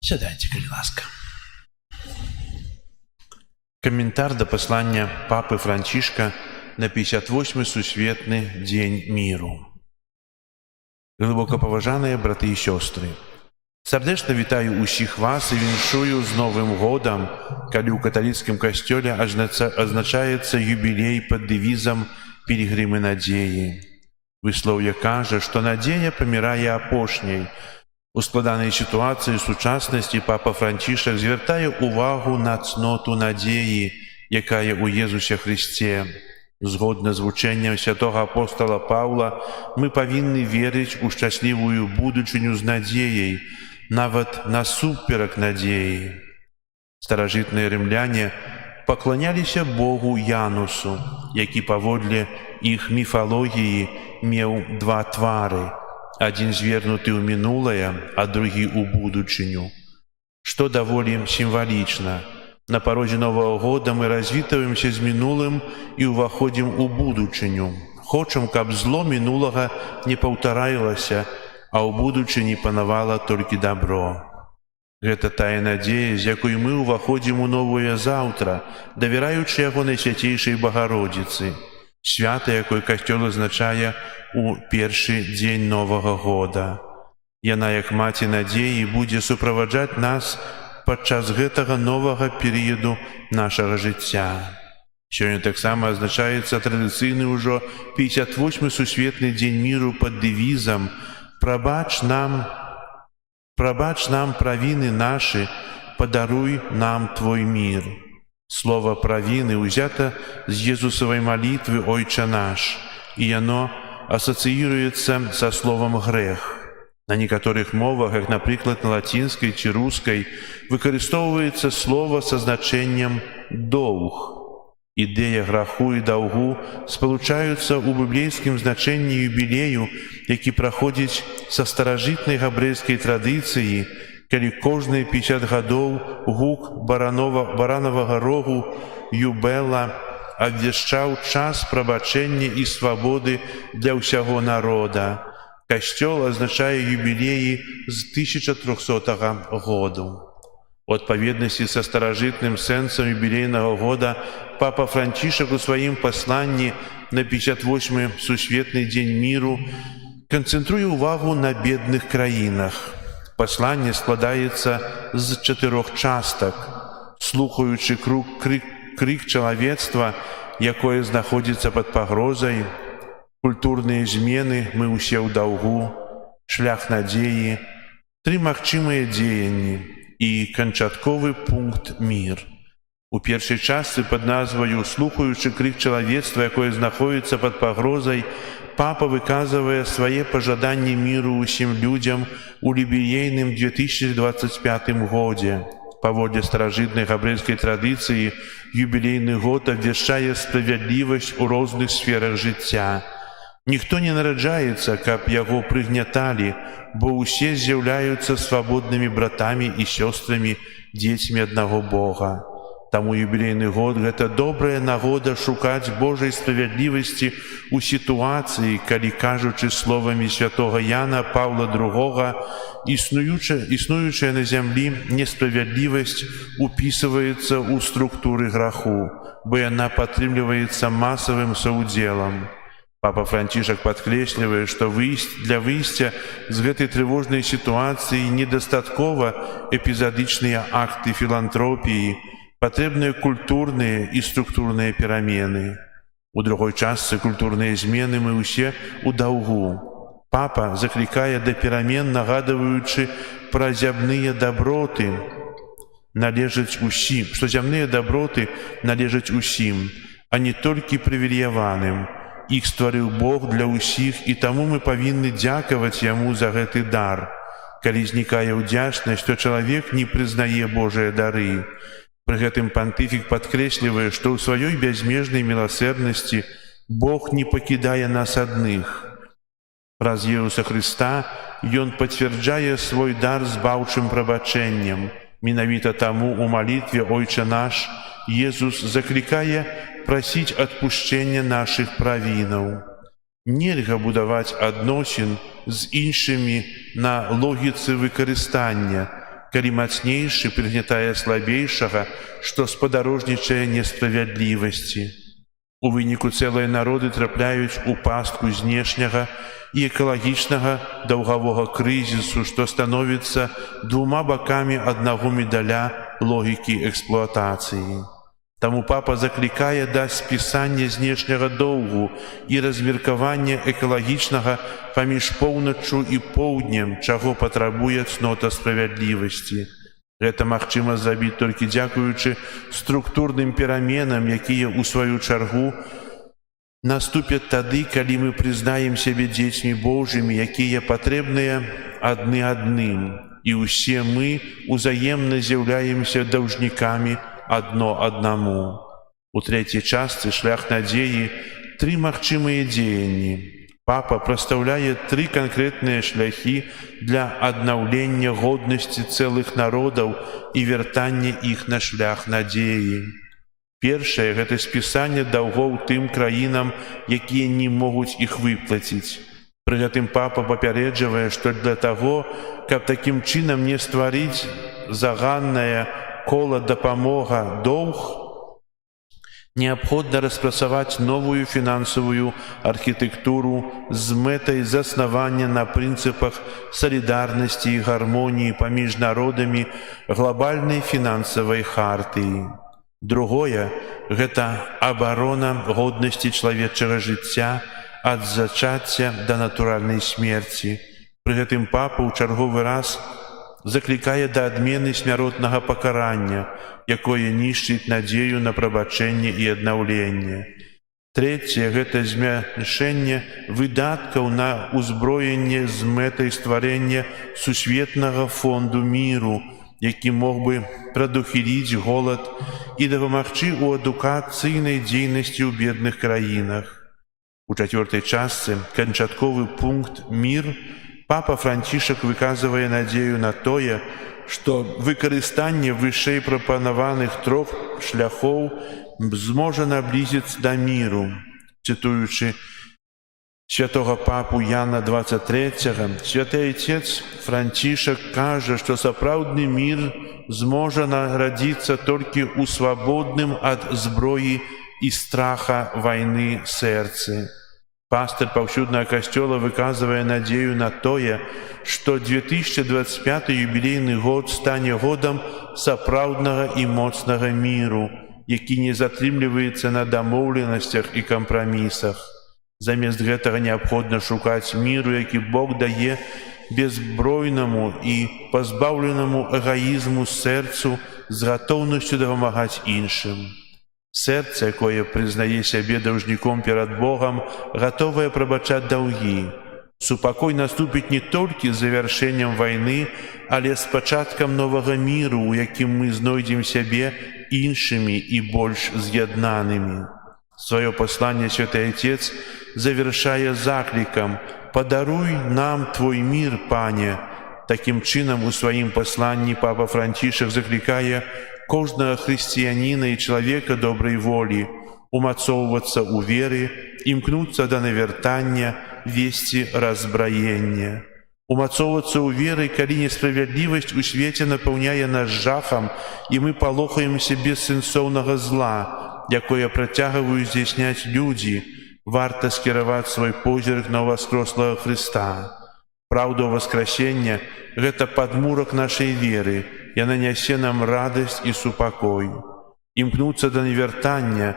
Сядайте, калі ласка. Каментар да паслання папы Францішка на 58-й сусветны дзень міру. Глыбока паважаныя браты і сёстры, сардэчна вітаю ўсіх вас і віншую з Новым годам, калі ў каталіцкім касцёле адзначаецца юбілей пад дэвізам «Пілігрымы надзеі». Выслоўе кажа, што надзея памірае апошняй. У складанай сітуацыі сучаснасці папа Францішак звяртае ўвагу на цноту надзеі, якая ў Езусе Хрысце. Згодна з вучэннем святога апостала Паўла, мы павінны верыць у шчаслівую будучыню з надзеяй, нават насуперак надзеі. Старажытныя рымляне пакланяліся Богу Янусу, які паводле іх міфалогіі меў два твары, адзін звернуты ў мінулае, а другі ў будучыню, што даволі сімвалічна. На парозе Новага года мы развітваемся з мінулым і ўваходзім у будучыню. Хочам, каб зло мінулага не паўтаралася, а ў будучыні панавала толькі дабро. Гэта тая надзея, з якой мы ўваходзім у новае заўтра, давяраючы яго Найсвяцейшай Багародзіцы, свята, якой касцёл азначае у першы дзень Новага года. Яна, як маці надзеі, будзе суправаджаць нас падчас гэтага новага перыяду нашага жыцця. Сёння таксама азначаецца традыцыйны ўжо 58-й сусветны дзень міру пад дэвізам «Прабач нам правіны нашы, падаруй нам твой мір». Слова «правіны» ўзята з Езусавай малітвы «Ойча наш», і яно асацыіруецца са словам «грэх». На некаторых мовах, як, напрыклад, на лацінскай ці рускай, выкарыстоўваецца слова са значэннем «доўг». Ідэя граху і даўгу спалучаюцца ў біблейскім значэнні юбілею, які праходзіць са старажытнай габрэйскай традыцыі, калі кожныя 50 гадоў гук баранавага рогу юбэла абвяшчаў час прабачэння і свабоды для ўсяго народа. Касцёл азначае юбілеі з 1300 году. У адпаведнасці са старажытным сэнсам юбілейнага года папа Францішак у сваім пасланні на 58-й сусветны дзень міру канцэнтруе ўвагу на бедных краінах. Пасланне складаецца з 4 частак. Слухаючы крык чалавецтва, якое знаходзіцца пад пагрозай, культурныя змены, мы ўсе ў даўгу, шлях надзеі, 3 магчымыя дзеянні і канчатковы пункт мір. У першай частцы пад назваю «Слухаючы крык чалавецтва, якое знаходзіцца пад пагрозай», папа выказвае свае пажаданні міру ўсім людзям у юбілейным 2025 годзе. Паводле старажытнай габрэйскай традыцыі, юбілейны год абвяшчае справядлівасць у розных сферах жыцця. Ніхто не нараджаецца, каб яго прыгняталі, бо ўсе з'яўляюцца свабоднымі братамі і сёстрамі, дзецьмі аднаго Бога. Таму юбілейны год – гэта добрая нагода шукаць Божай справядлівасці ў сітуацыі, калі, кажучы словамі святога Яна Паўла II, існуючая на зямлі несправядлівасць упісваецца ў структуры граху, бо яна падтрымліваецца масавым саўдзелам. Папа Францішак падкрэслівае, што для выйсця з гэтай трывожнай сітуацыі недастаткова эпізадычныя акты філантропіі, патрэбныя культурныя і структурныя перамены. У другой частцы культурныя змены мы ўсе ў даўгу. Папа заклікае да перамен, нагадваючы пра зямныя даброты, што зямныя даброты належаць усім, а не толькі прывілеяваным. Іх стварыў Бог для ўсіх, і таму мы павінны дзякаваць Яму за гэты дар. Калі знікае ўдзячнасць, то чалавек не прызнае Божыя дары. Пры гэтым пантыфік падкрэслівае, што ў сваёй бязмежнай міласэрнасці Бог не пакідае нас адных. Праз Ісуса Хрыста Ён пацвярджае свой дар збаўчым прабачэннем. Менавіта таму ў малітве «Ойче наш» Езус заклікае прасіць адпушчэння нашых правінаў. Нельга будаваць адносін з іншымі на логіцы выкарыстання, калі мацнейшы прыгнятае слабейшага, што спадарожнічае несправядлівасці. У выніку цэлыя народы трапляюць у пастку знешняга і экалагічнага даўгавога крызісу, што становіцца двума бакамі аднаго медаля логікі эксплуатацыі. Таму папа заклікае да спісання знешняга доўгу і размеркавання экалагічнага паміж поўначчу і поўднем, чаго патрабуе цнота справядлівасці. Гэта магчыма зрабіць толькі дзякуючы структурным пераменам, якія, у сваю чаргу, наступяць тады, калі мы прызнаем сябе дзецьмі Божымі, якія патрэбныя адны адным, і ўсе мы узаемна з'яўляемся даўжнікамі адно аднаму. У трэцяй частцы «Шлях надзеі» 3 магчымыя дзеянні. Папа прастаўляе 3 канкрэтныя шляхі для аднаўлення годнасці цэлых народаў і вяртання іх на шлях надзеі. Першае – гэта спісанне даўгоў тым краінам, якія не могуць іх выплаціць. Пры гэтым папа папярэджвае, што для таго, каб такім чынам не стварыць заганнае кола дапамога доўг, неабходна распрацаваць новую фінансавую архітэктуру з мэтай заснавання на прынцыпах салідарнасці і гармоніі паміж народамі глобальнай фінансавай хартыі. Другое – гэта абарона годнасці чалавечага жыцця ад зачацця да натуральнай смерці. Пры гэтым папа ў чарговы раз заклікае да адмены смяротнага пакарання, якое нішчыць надзею на прабачэнне і аднаўленне. Трэцяе – гэта змяншэнне выдаткаў на ўзброенне з мэтай стварэння сусветнага фонду міру, які мог бы прадухіліць голад і дапамагчы ў адукацыйнай дзейнасці ў бедных краінах. У 4-й частцы канчатковы пункт «Мір» папа Францішак выказвае надзею на тое, што выкарыстанне вышэй прапанаваных 3 шляхоў зможа наблізіць да міру. Цытуючы святога папу Яна 23, святы Отец Францішак кажа, што сапраўдны мір зможа нарадзіцца толькі ў свабодным ад зброі і страха вайны сэрцы. Пастыр паўсюднага касцёла выказвае надзею на тое, што 2025 юбілейны год стане годам сапраўднага і моцнага міру, які не затрымліваецца на дамоўленасцях і кампрамісах. Замест гэтага неабходна шукаць міру, які Бог дае беззбройнаму і пазбаўленаму эгаізму сэрцу з гатоўнасцю дапамагаць іншым. Сэрца, якое прызнае сябе даўжніком перад Богам, гатовае прабачаць даўгі. Супакой наступіць не толькі з завяршэннем вайны, але з пачаткам новага міру, у якім мы знойдзем сябе іншымі і больш з'яднанымі. Сваё пасланне святы Отец завяршае заклікам «Падаруй нам Твой мір, Пане». Такім чынам, у сваім пасланні папа Францішак заклікае кожнага хрысціяніна і чалавека добрай волі умацоўвацца ў веры, імкнуцца да навяртання, весці разбраення. Умацоўвацца ў веры, калі несправядлівасць у свеце напаўняе нас жахам, і мы палохаемся бессэнсоўнага зла, якое працягваюць здзяйсняць людзі, варта скіраваць свой позірк на ўваскрослага Хрыста. Праўда ўваскрасення – гэта падмурак нашай веры, яна нясе нам радасць і супакой. Імкнуцца да навяртання,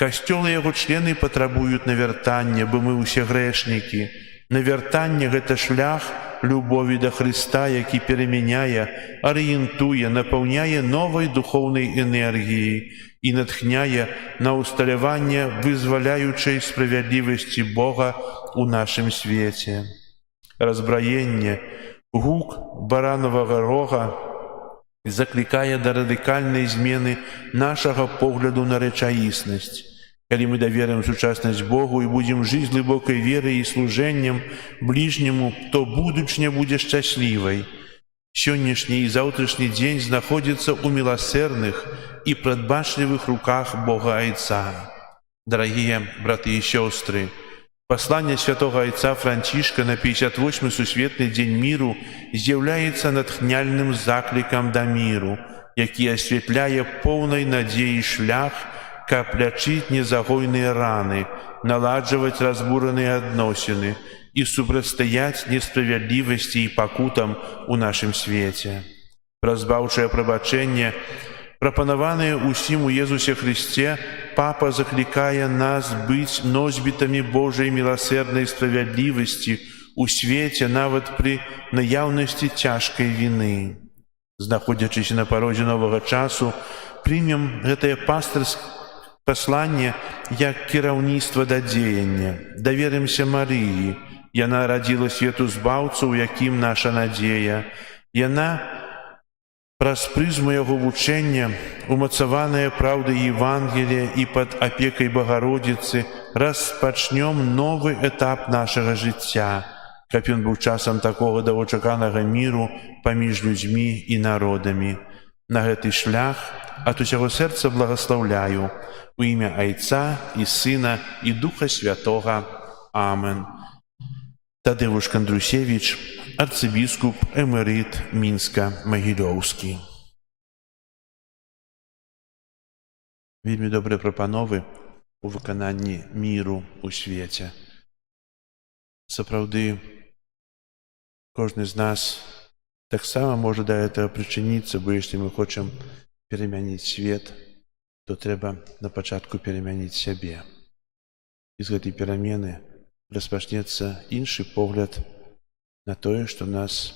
Касцёл і яго члены патрабуюць навяртання, бо мы ўсе грэшнікі. Навяртанне – гэта шлях любові да Хрыста, які перамяняе, арыентуе, напаўняе новай духоўнай энергіяй і натхняе на ўсталяванне вызваляючай справядлівасці Бога ў нашым свеце. Разбраенне, гук баранавага рога заклікае да радыкальнай змены нашага погляду на рэчаіснасць. Калі мы даверым сучаснасць Богу і будзем жыць глыбокай верай і служэннем бліжняму, то будучыня будзе шчаслівай. Сённяшні і заўтрашні дзень знаходзіцца ў міласэрных і прадбачлівых руках Бога Айца. Дарагія браты і сёстры, пасланне святога Айца Францішка на 58-й сусветны дзень міру з'яўляецца натхняльным заклікам да міру, які асвятляе поўнай надзеі шлях, каб лячыць незагойныя раны, наладжваць разбураныя адносіны і супрацьстаяць несправядлівасці і пакутам у нашым свеце. Праз збаўчае прабачэнне, прапанаванае ўсім у Езусе Хрысце, Папа заклікае нас быць носьбітамі Божай міласэрнай справядлівасці у свеце нават пры наяўнасці цяжкай віны. Знаходзячыся на парозе новага часу, прымем гэтае пастырскае пасланне як кіраўніцтва да дзеяння. Даверымся Марыі. Яна радзіла свету збаўцу, у якім наша надзея. Яна праз прызму яго вучэння, умацаваная праўдай Евангелія і пад апекай Багародзіцы, распачнём новы этап нашага жыцця, каб ён быў часам такога доўгачаканага міру паміж людзьмі і народамі. На гэты шлях ад усяго сэрца благаслаўляю у імя Айца і Сына і Духа Святога. Амен. Тадеуш Кандрусевич, арцыбіскуп эмерыт Мінска-Магілёўскі. Вельмі добрыя прапановы у выкананні міру ў свеце. Сапраўды, кожны з нас таксама можа да гэтага прычыніцца, бо если мы хочам перамяніць свет, то трэба на пачатку перамяніць сябе. І з гэтай перамены распачнецца іншы погляд на тое, што нас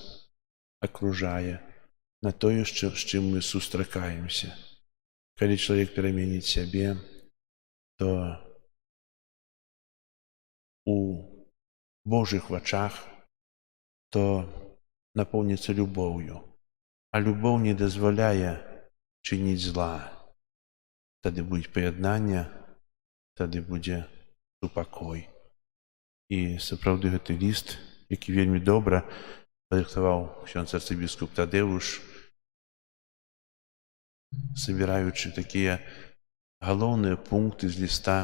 акружае, на тое, з чым мы сустракаемся. Калі чалавек пераменіць сябе, то у Божых вачах то напоўніцца любоўю, а любоў не дазваляе чыніць зла. Тады будзе паяднанне, тады будзе супакой. І сапраўды гэты ліст, які вельмі добра падрыхтаваў ксёндз арцыбіскуп Тадеуш, собіраючы такія галоўныя пункты з ліста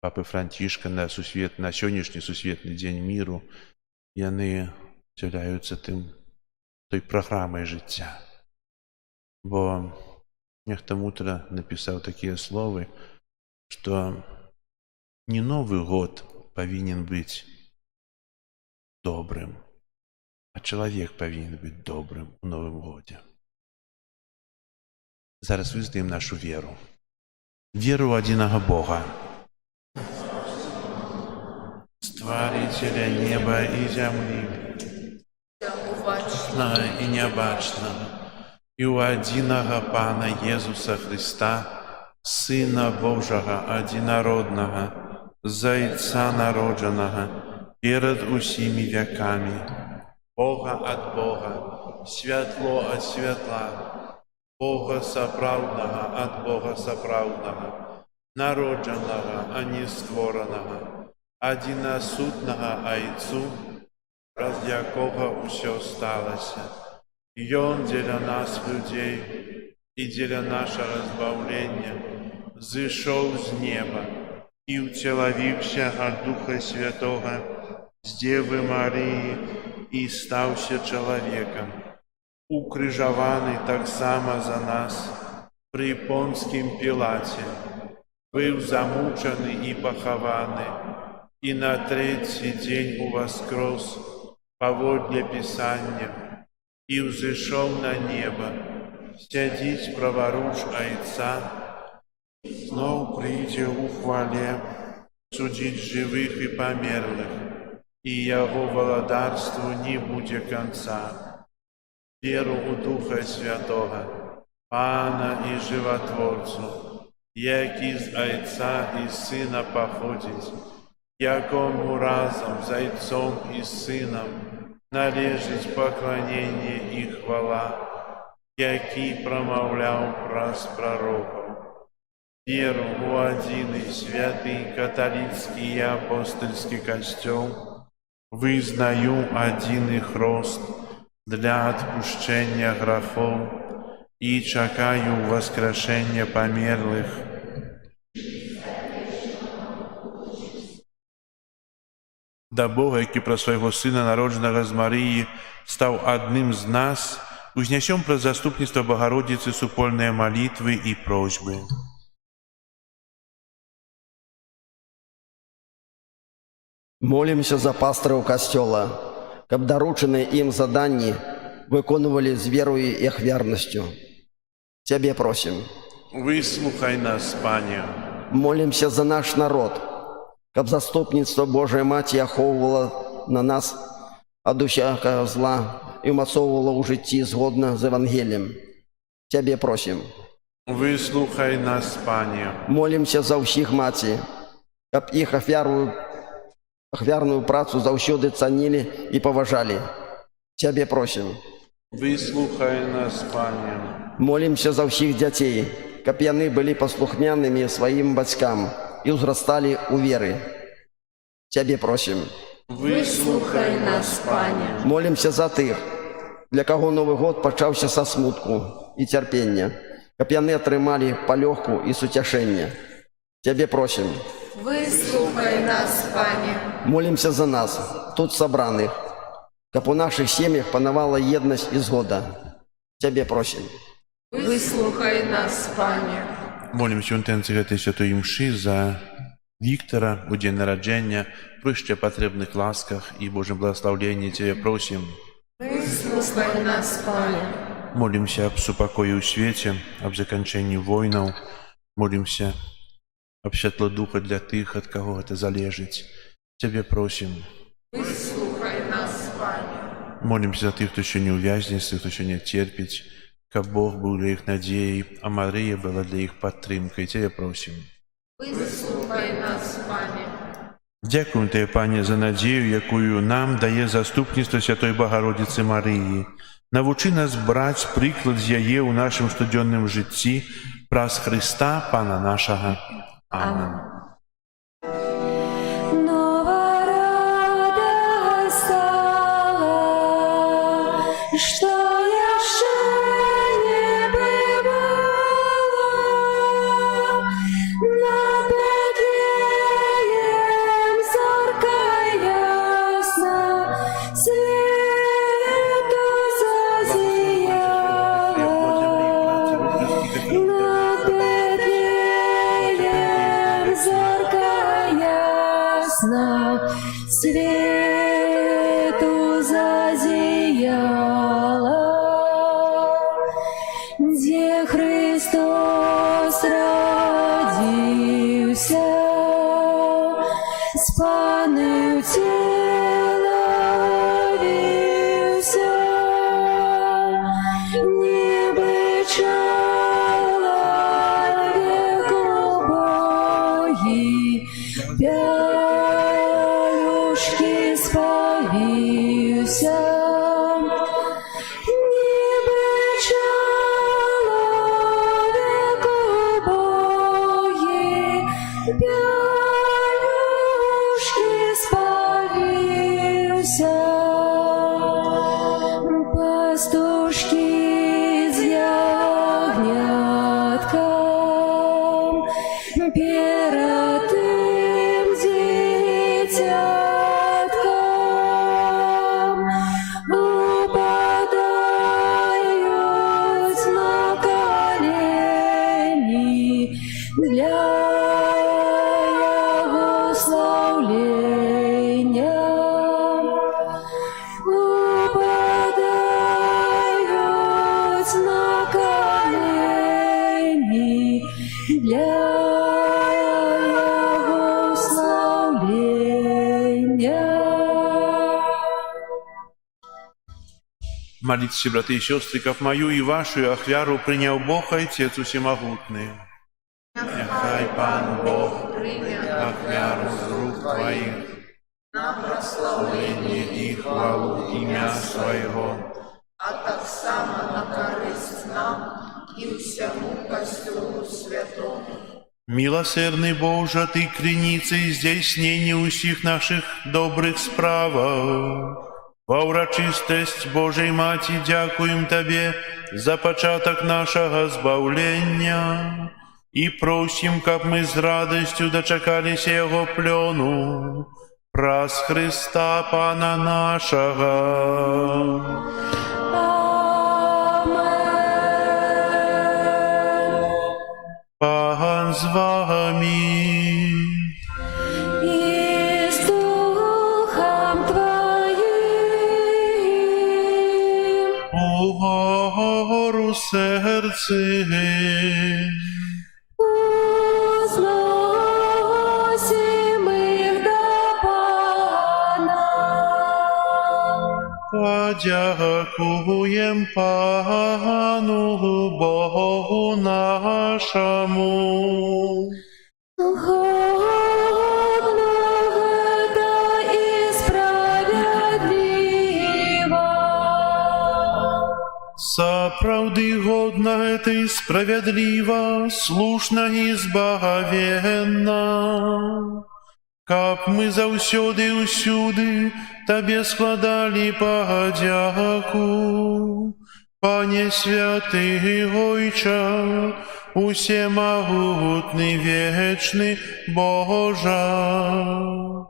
папы Францішка на сённяшні сусветны дзень міру, яны з'яўляюцца той праграмай жыцця. Бо нехта мудра напісаў такія словы, што не Новы год павінен быць добрым, а чалавек павінен быць добрым у Новым годзе. Зараз вызнаем нашу веру. Веру ў адзінага Бога, стварыцеля неба і зямлі, бачнага і нябачнага, і ў адзінага Пана Езуса Хрыста, Сына Божага адзінароднага, Зайца народжанага, перад усімі вякамі, Бога ад Бога, святло ад святла, Бога сапраўднага ад Бога сапраўднага, народжанага, а не створанага, адзінасутнага Айцу, праз якога ўсё сталася. Ён дзеля нас, людзей, і дзеля нашага збаўлення зышоў з неба і ўцелавіўся ад Духа Святога з Дзевы Марыі і стаўся чалавекам, укрыжаваны таксама за нас пры Понскім Пілаце, быў замучаны і пахаваны, і на трэці дзень уваскрос паводле Пісання, і ўзышоў на неба, сядзіць праваруч Айца, Знов прийде у хвале судить живых и померлых, и Его володарству не будет конца. Веру у Духа Святого, Пана и Животворцу, який з Отца и Сына походить, якому разом з Отцом и Сыном належить поклонение и хвала, який промовляв праз пророков. Веру у один и святый католический и апостольский костел, вызнаю один и хрост для отпущения грехов и чекаю воскрешения померлых. Да Бога, який про своего Сына, народженого з Марії, став одним з нас, узнесем про заступництво Богородицы супольные молитвы и просьбы. Молимся за пасторов костела, каб дорученные им задания виконували з вірою і ахвярністю. Тебе просим. Выслухай нас, Пане. Молимся за наш народ, каб заступництво Божия Маті аховувало на нас от усякого зла і умацовувало у житті згодно з Евангелієм. Тебе просим. Выслухай нас, Пане. Молимся за усіх маті, каб їх ахвярную працу заўсёды цанілі і паважалі. Тебе просим. Выслухай нас, Пане. Молимся за ўсіх дзяцей, каб яны былі паслухмянымі сваім бацькам і ўзрасталі ў веры. Тебе просим. Выслухай нас, Пане. Молимся за тых, для каго Новы год пачаўся са смутку і цярпення, каб яны атрымалі палёгку і суцяшэнне. Тебе просим. Выслухай нас, Пане. Молимся за нас, тут собраных, каб у наших семьях панавала еднасць і згода. Тебе просим. Выслухай нас, Пане. Молимся у інтенції гэтай святой мши за Віктора у день народження, про ще потрібних ласках і Божим благословенні Тебе просим. Выслухай нас, Пане. Молимся об супокоі у свете, об заканчэнні войнаў. Молимся об святло духа для тых, ад каго гэта залежыць. Тебе просим. Выслухай нас, Пане. Молимся за тых, хто сёння ў вязніцы, хто сёння терпіць, каб Бог быў для іх надзеяй, а Марыя была для іх падтрымкай. Тебе просим. Выслухай нас, Пане. Дякуем Тебе, Пане, за надзею, якую нам дае заступніцтва Святой Богородицы Марыі. Навучы нас браць прыклад з яе ў нашым штодзённым жыцці праз Хрыста, Пана нашага. Амин. Новая радость стала, что еще не бывало. Над Бетлеем зорко ясно свету зазияла. Над Бетлеем зорко ясно свету зазияла, где Христос родился, с Паною теловился, небо человеку боги, пялюшки спавился. Небо человеку боги, пялюшки спавился. Пастушки з ягнятком перед тим дитятком упадают на колени для его славления. Молитесь, браты и сестры, как мою и вашу ахвяру принял Бог Отец Усемогутный. Нехай Пан Бог ахвяру з рук Твоих на прославление и хвалу имя Своего, а так само на користь нам і всьому костюму святому. Милосердный Боже, Ты креница и здійснення усіх наших добрых справах. Во урочистость Божей Мати дякуем Тебе за початок нашего збавлення и просим, как мы с радостью дочекались Его плену, праз Христа Пана нашего. Пан з вами. И с Духом Твоим. Угору серце. Возносим их до Пана. Подякуем Пану Богу нашему. Годно это и справедливо. Сапраўды годна это и справедливо, слушна и збагавенна. Каб мы заўсёды ўсюды Табе складалі падзяку. Пане святы Ойча, усемагутны вечны Божа.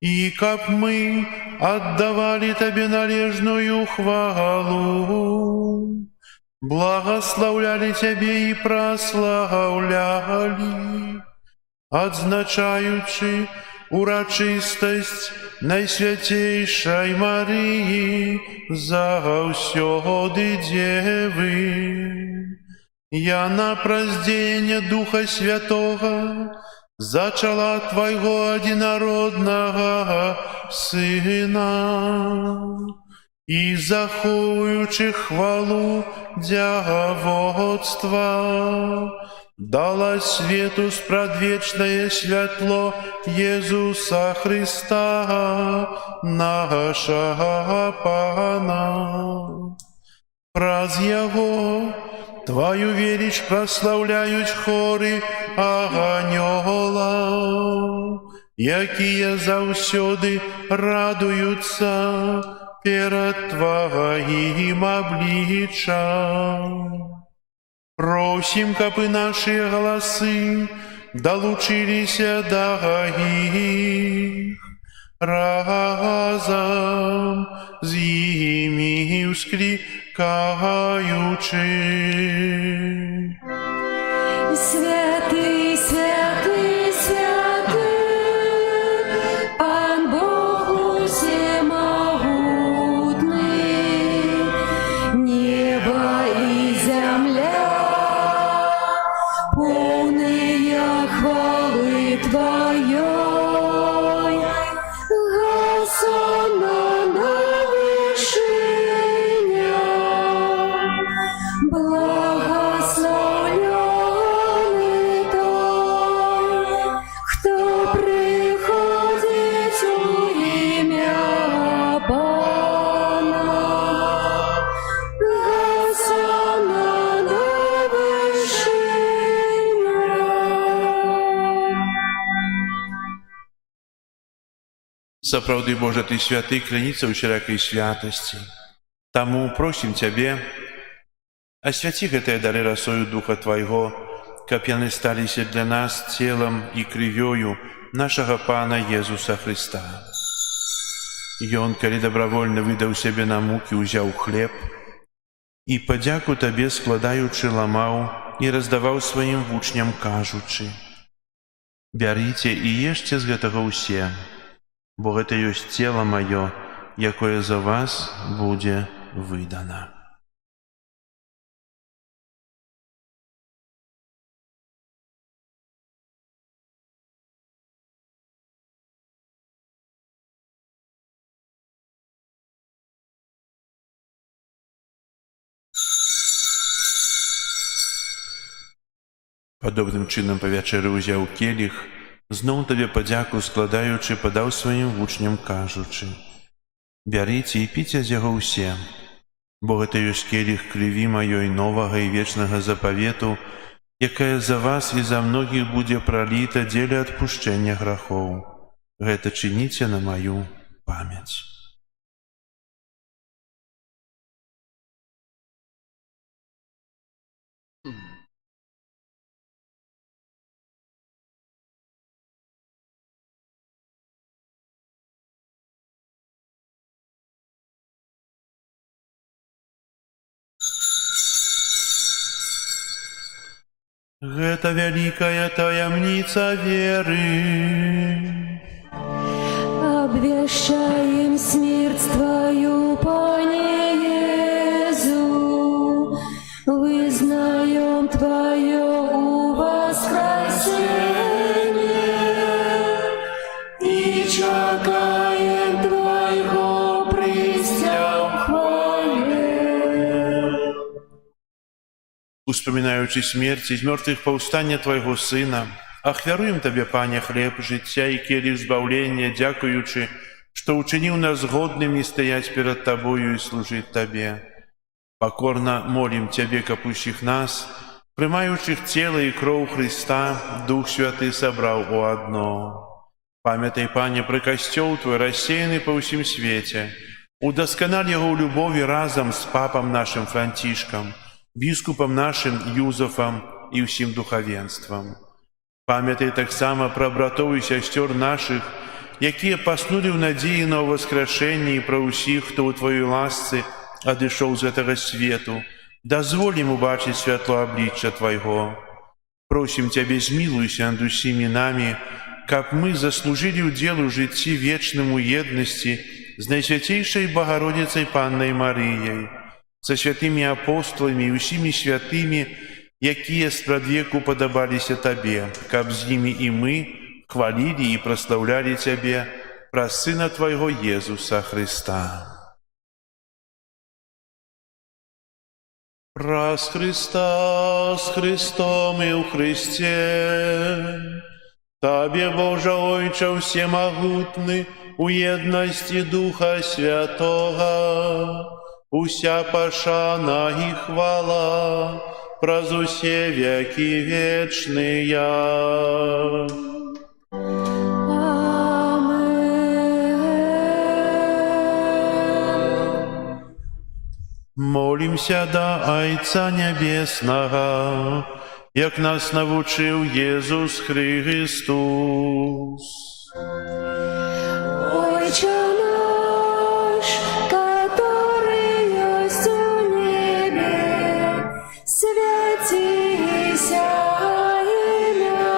И каб мы отдавали Табе належную хвалу, благословляли Тебе и прославляли, адзначаючы урачистость Найсвятейшей Марии заўсёды Девы. Яна праз дзеянне Духа Святого зачала Твайго одинародного Сына и, захоўваючы хвалу дзяводства, дала свету спрадвечное святло Иисуса Христа, нашего Пана. Праз Яго Твою велич прославляють хоры анёлаў, якія заўсёды радуюцца перад Твоим обличчам. Просим, каб и наши голосы долучилися до их, разом с ими ускликаючи. Святый, святый, святый, Пан Бог всемогутный, небо и земля полные хвалы Твоей. Госанна на вышинях, благословенный Той, кто приходит у имя Пана. Госанна на вышинях. Сапраўды, Боже, Ты святы, кляніца ў усялякай святасці. Таму просім Цябе, асвяці гэтыя дары расою Духа Твайго, каб яны сталіся для нас целам і крывёю нашага Пана Езуса Христа. Ён, калі добравольна выдаў сябе на мукі, узяў хлеб і, падзяку Табе складаючы, ламаў і раздаваў сваім вучням, кажучы: «Бярыце і ешце з гэтага ўсе, бо гэта ёсць цела маё, якое за вас будзе выдана». Падобным чынам па вячэры ўзяў келіх, зноў табе падзяку складаючы, падаў сваім вучням, кажучы: «Бярыце і піце з яго ўсе, бо гэта ёсць келіх крыві маёй новага і вечнага запавету, якая за вас і за многіх будзе праліта дзеля адпушчэння грахоў. Гэта чыніце на маю памяць». Гэта вялікая таямніца веры. Обвещаем смерть Твою, Пане Иисус, вызнаем Твое воскресение и чекаем Твоего прийстя в хвале. Успамінаючы смерць і з мёртвых паўстання Твайго Сына, ахвяруем Табе, Пане, хлеб жыцця і келіх збаўлення, дзякуючы, што ўчыніў нас годнымі стаяць перад Табою і служыць Табе. Пакорна молім Цябе, каб усіх нас, прымаючых цела і кроў Хрыста, Дух Святы сабраў у адно. Памятай, Пане, пра касцёл Твой, рассеяны па ўсім свеце, удасканаль яго ў любові разам з папам нашым Францішкам, біскупам нашым Юзафам і ўсім духавенствам. Памятай таксама пра братоў і сясцёр нашых, якія паснулі ў надзеі на ўваскрашэнне, і пра ўсіх, хто ў Тваёй ласцы адышоў з гэтага свету. Дазволь ім убачыць святло аблічча Твайго. Просім Цябе, змілуйся над усімі намі, каб мы заслужылі ўдзел у жыцці вечным у еднасці з Найсвяцейшай Багародзіцай Паннай Марыяй, са святымі апостоламі і ўсімі святымі, якія спрадвеку падабаліся Табе, каб з імі і мы хвалілі і праслаўлялі Цябе праз Сына Твайго Езуса Хрыста. Праз Хрыста, з Христом і ў Христе, Табе, Божа Ойча всемагутны, у еднасці Духа Святога, уся пашана і хвала праз усе векі вечныя. Молімся да Айца Нябеснага, як нас навучыў Езус Христос. Отче наш, который есть у небе, святися имя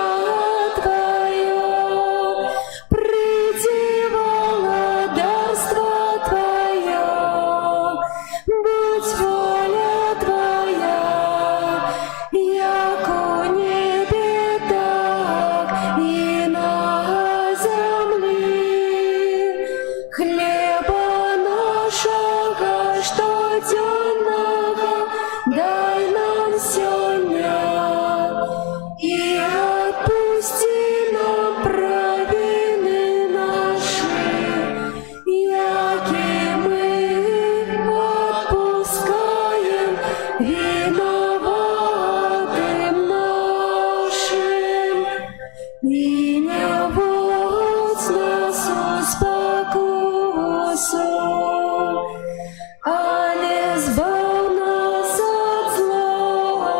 Твое, приди владарство Твое, будь воля Твоя, яко небе, так и на земле. Хлеба нашего штоденного дай нам сегодня, и отпусти нам провины наши, яки мы отпускаем виноватым нашим, и не вводь нас в спокусу, але збав нас от злого.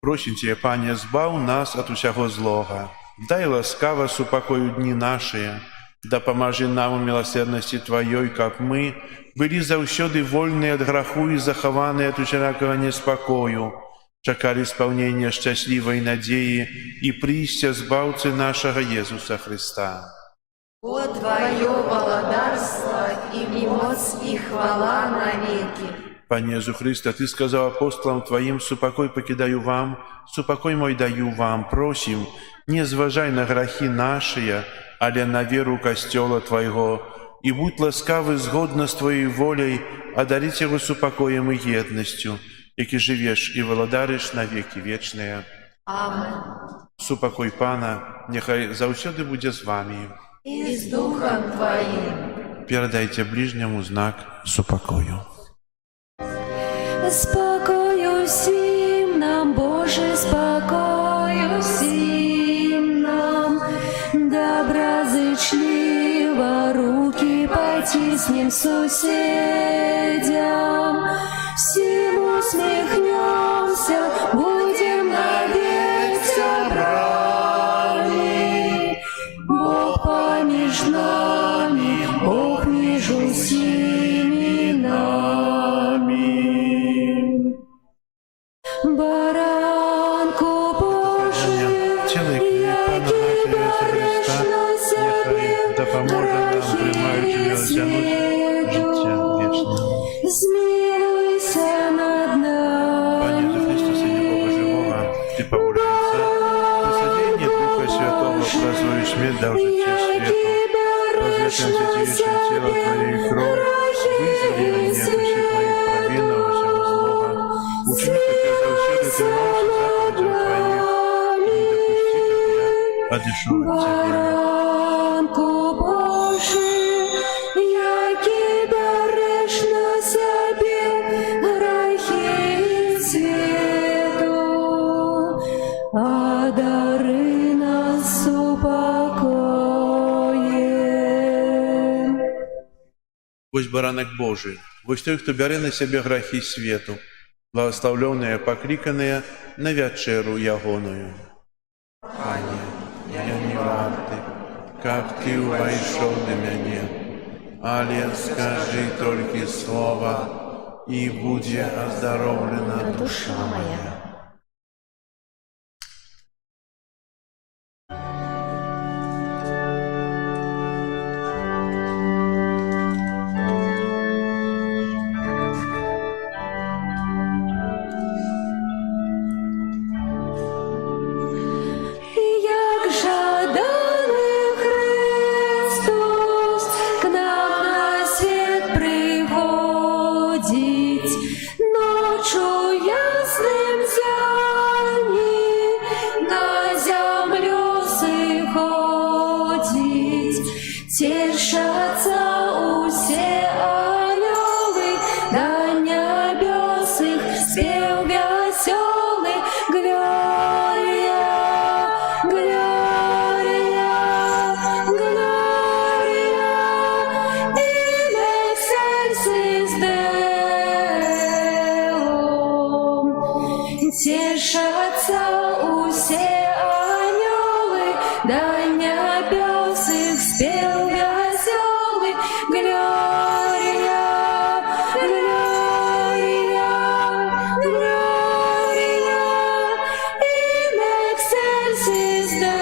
Просім Цябе, Пане, збаў нас ад усяго злога. Дай ласкава супакою дні нашыя, дапамажы нам у міласерднасці Тваёй, каб мы былі заўсёды вольныя ад граху і захаваныя ад усялякага неспакою, чакалі спаўнення шчаслівай надзеі і прыйсця збаўцы нашага Езуса Хрыста. Бо Твое владарство и моц и хвала навеки. Пане Езу Христе, Ты сказаў апостолам Тваім: «Супакой пакідаю вам, супакой мой даю вам». Просім, не зважай на грахі нашыя, але на веру касцёла Твайго, і будь ласкавы згодна з Твоей воляй адарыць яго супакоем і еднасцю, які живеш і володариш на віки вічні. Амен. Супокой Пана, нехай завсюди буде з вами. І з Духом Твоїм. Передайте ближньому знак супокою. Спокою всім нам, Боже, спокою всім нам. Доброзичливо руки потиснем сусідям. Всім усміхнемся, будем навек собраны. Бог поміж нами, Бог між усіми нами. Баранку Божий, Тіло і кров Пана нашого Ісуса Христа, нехай допоможе нам, приймаючи його, тягнути життя вічне. Змилуйся над Пане нами. Иисусе Христе, Сыне Бога Живого, Ты помоляйся, присоедини Духа Святого, прозвою смерть, дав життя свету, развертим святейшее тело Твое и кровь, вызволи меня, прощи моих провинного всего злого, учени, как я завсюду ты носишь заповедям Твоих, и не допусти, как я одышу от Тебя. Баранку Божий, який береш на себе грехи світу, а дари нас упокоєм. Пусть баранок Божий, пусть той, кто берет на себе грехи свету, благословленные, покликанные на вечеру ягоную. Пане, я не рад ты, как ты увойшел на меня, але скажи только слово, и будет оздоровлена душа моя. Як жаданий Христос к нам на свет приходить, ночью ясным зяни на землю сходить. Тешатся усе орелы, на небес их спев веселый. Глория, Глория, Глория, in excelsis Deum. Тешатся усе анёлы, да небес их спев веселый. Глория, Глория, Глория, in excelsis Deum.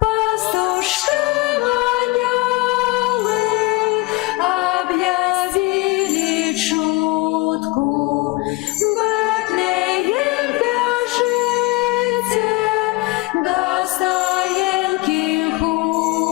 Пастушкам анёлы объявили чутку: Бетлеем бежите, до стоянки хутку.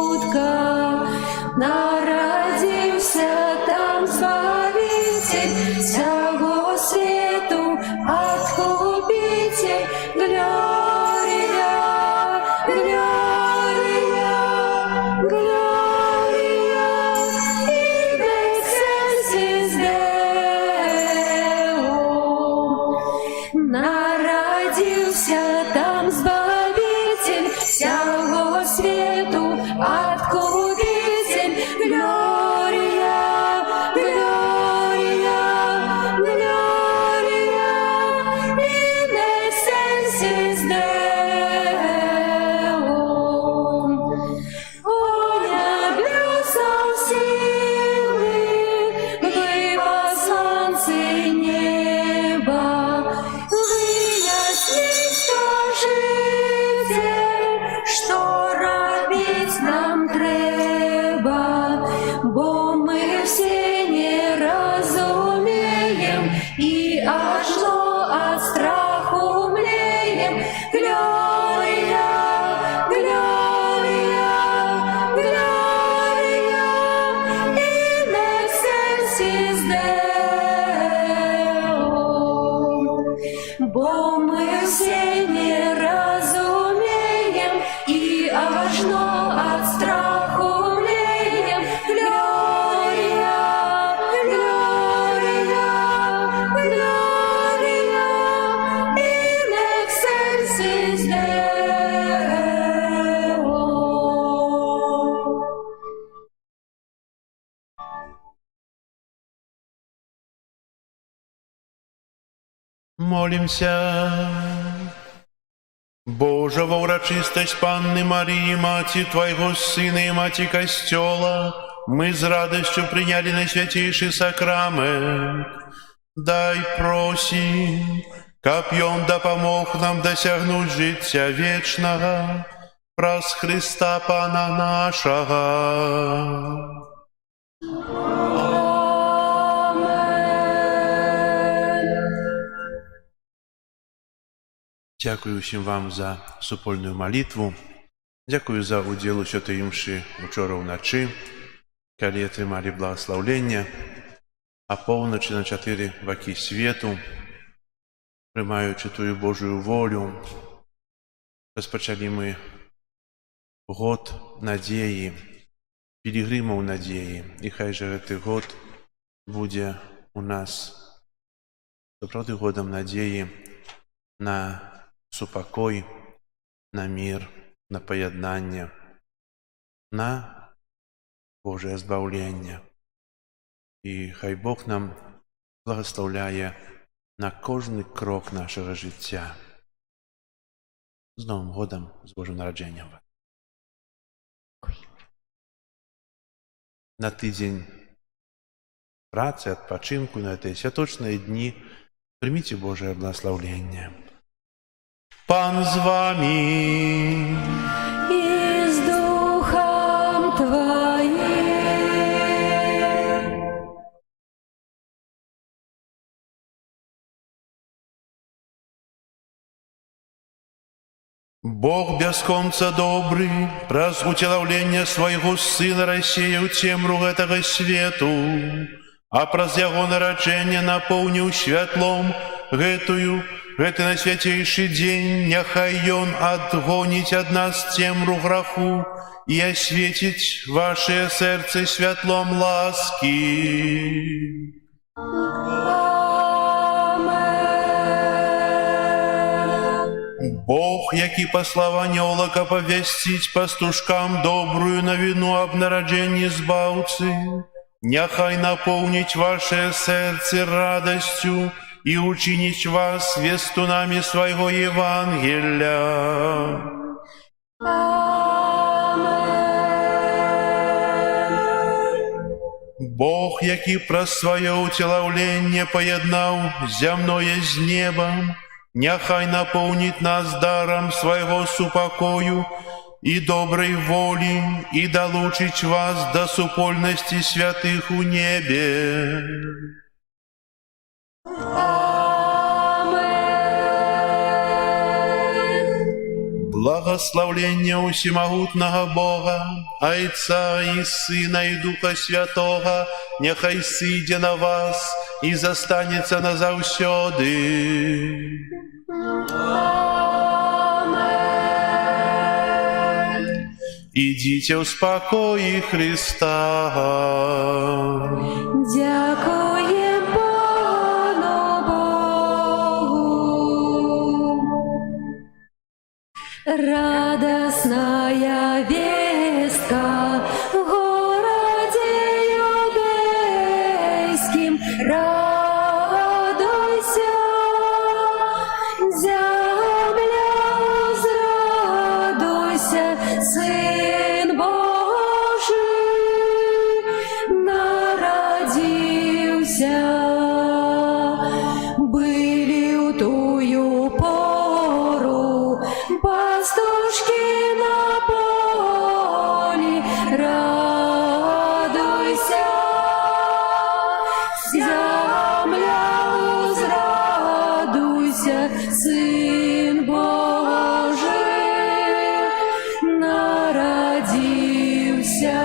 Помолимся. Божа, во урочистость Панны Марии, Мати Твоего Сына и Мати Костела, мы с радостью приняли на святейший сакрамент. Дай просим, капьем да помог нам досягнуть життя вечного, праз Христа Пана нашего. Дякую всім вам за супольну молитву. Дякую за уділ у святої мші вчора вночі, коли отримали благословення, а полночі на 4 боки світу, приймаючи Твою Божую волю, розпочали ми год надії, пілігримів надії, і хай же цей год буде у нас справді годом надії на супокой, на мир, на поєднання, на Божє збавлення. І хай Бог нам благословляє на кожний крок нашого життя. З Новим годом, з Божим народженням. На тиждень праці, відпочинку, на ці святочні дні прийміть Божє благословення. Пан з вами. И с Духом Твоим. Бог бесконца добрый, праз утеловление Своего Сына рассеял темру этого свету, а праз Яго народжение наполнил святлом гэты найсвятейший день, няхай Ён отгонить от нас темру граху и осветить ваше сердце святлом ласки. Бог, який послав анёлака повестить пастушкам добрую новину об народжении Збавцы, няхай наполнить ваше сердце радостью и учинить вас вестунами Своего Евангелия. Бог, який про своє утіловлення поєднав земное з небом, няхай наполнит нас даром своего супокою и доброй воли, и долучить вас до супольности святых у небе. Благословление у всемогутного Бога, Отца и Сына и Духа Святого, нехай сидя на вас и застанется назавсёды. Идите в спокое Христа. Дякуем Пану Богу. Радостная вестка в городе Иудейским. Радуйся, земля, возрадуйся, Сын Божий народился. Были у тую пору пастушки на поле. Радуйся, земля, возрадуйся, Сын Божий народился.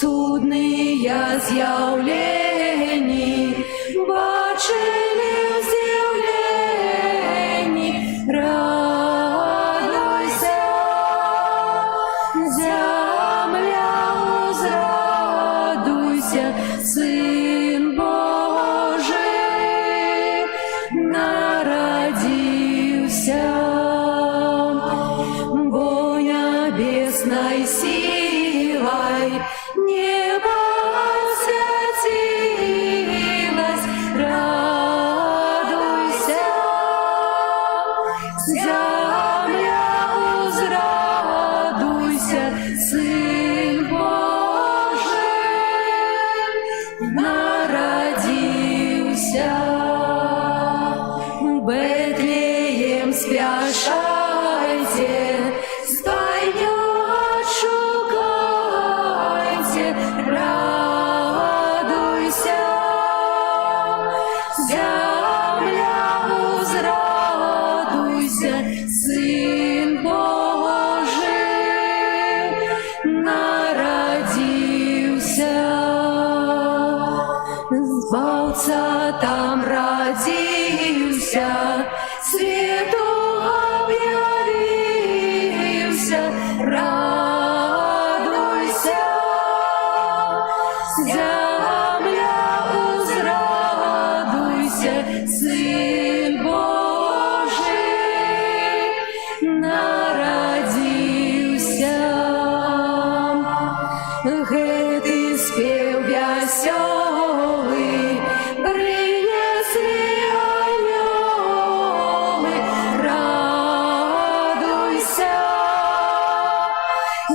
Судные з'явлені бачили в з'явленні. Радуйся, земля, возрадуйся, Сын Божий народился. Бо небесной силой небо осветил.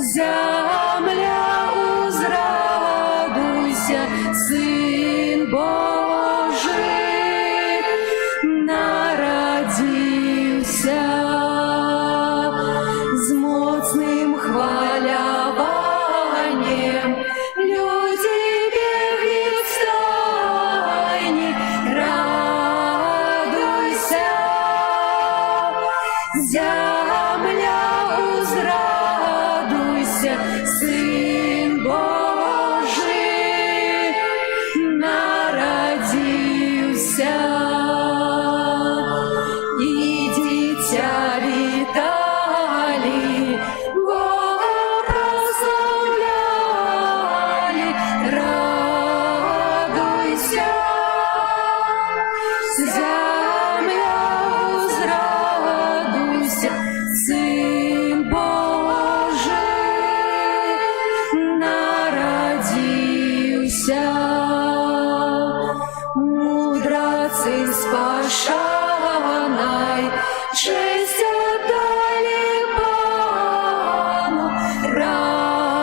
земля узрадуйся, Син Божий народився, з моцним хваляванням люди бігли в стайні, радуйся, земля узрадуйся, Син Божий народився, і дитя віталі, Бога прославляли, радуйся, земля узрадуйся, Син Божий народився. Мудроці спашанай, честь отдали Пану, радуйся,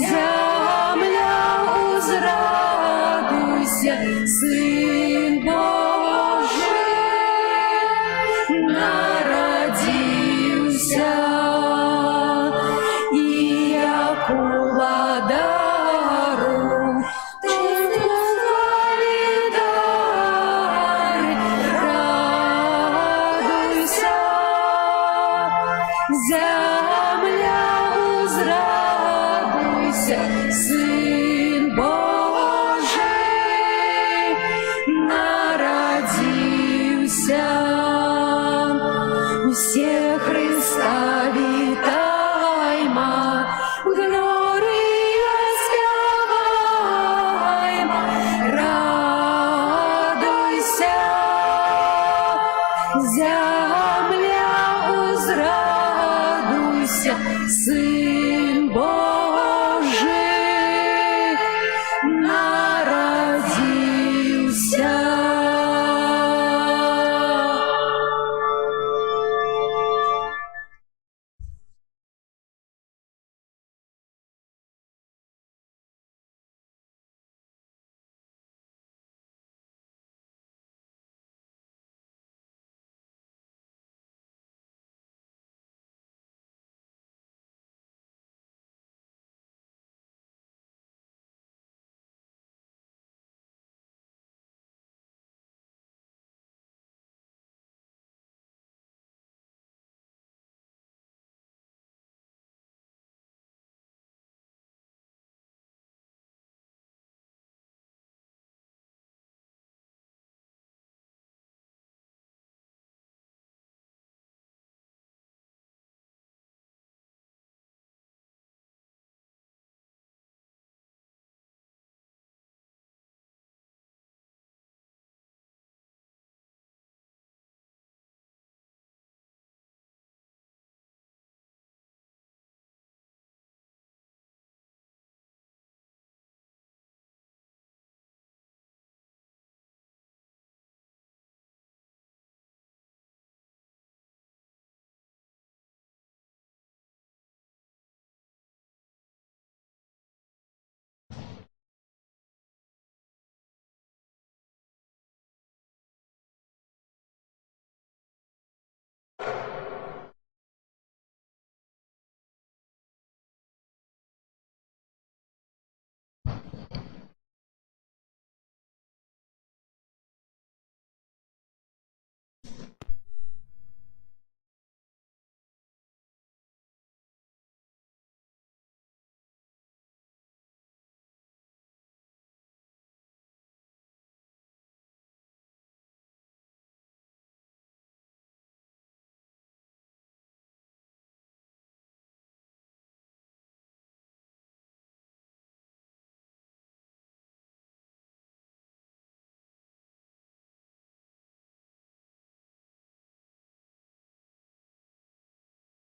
земля узрадуйся, Син Божий народився, і Якова дару, радуйся, земля узрадуйся, Син Божий народився. Все Христа вітайма, Глорія співайма, радуйся, земля узрадуйся, Син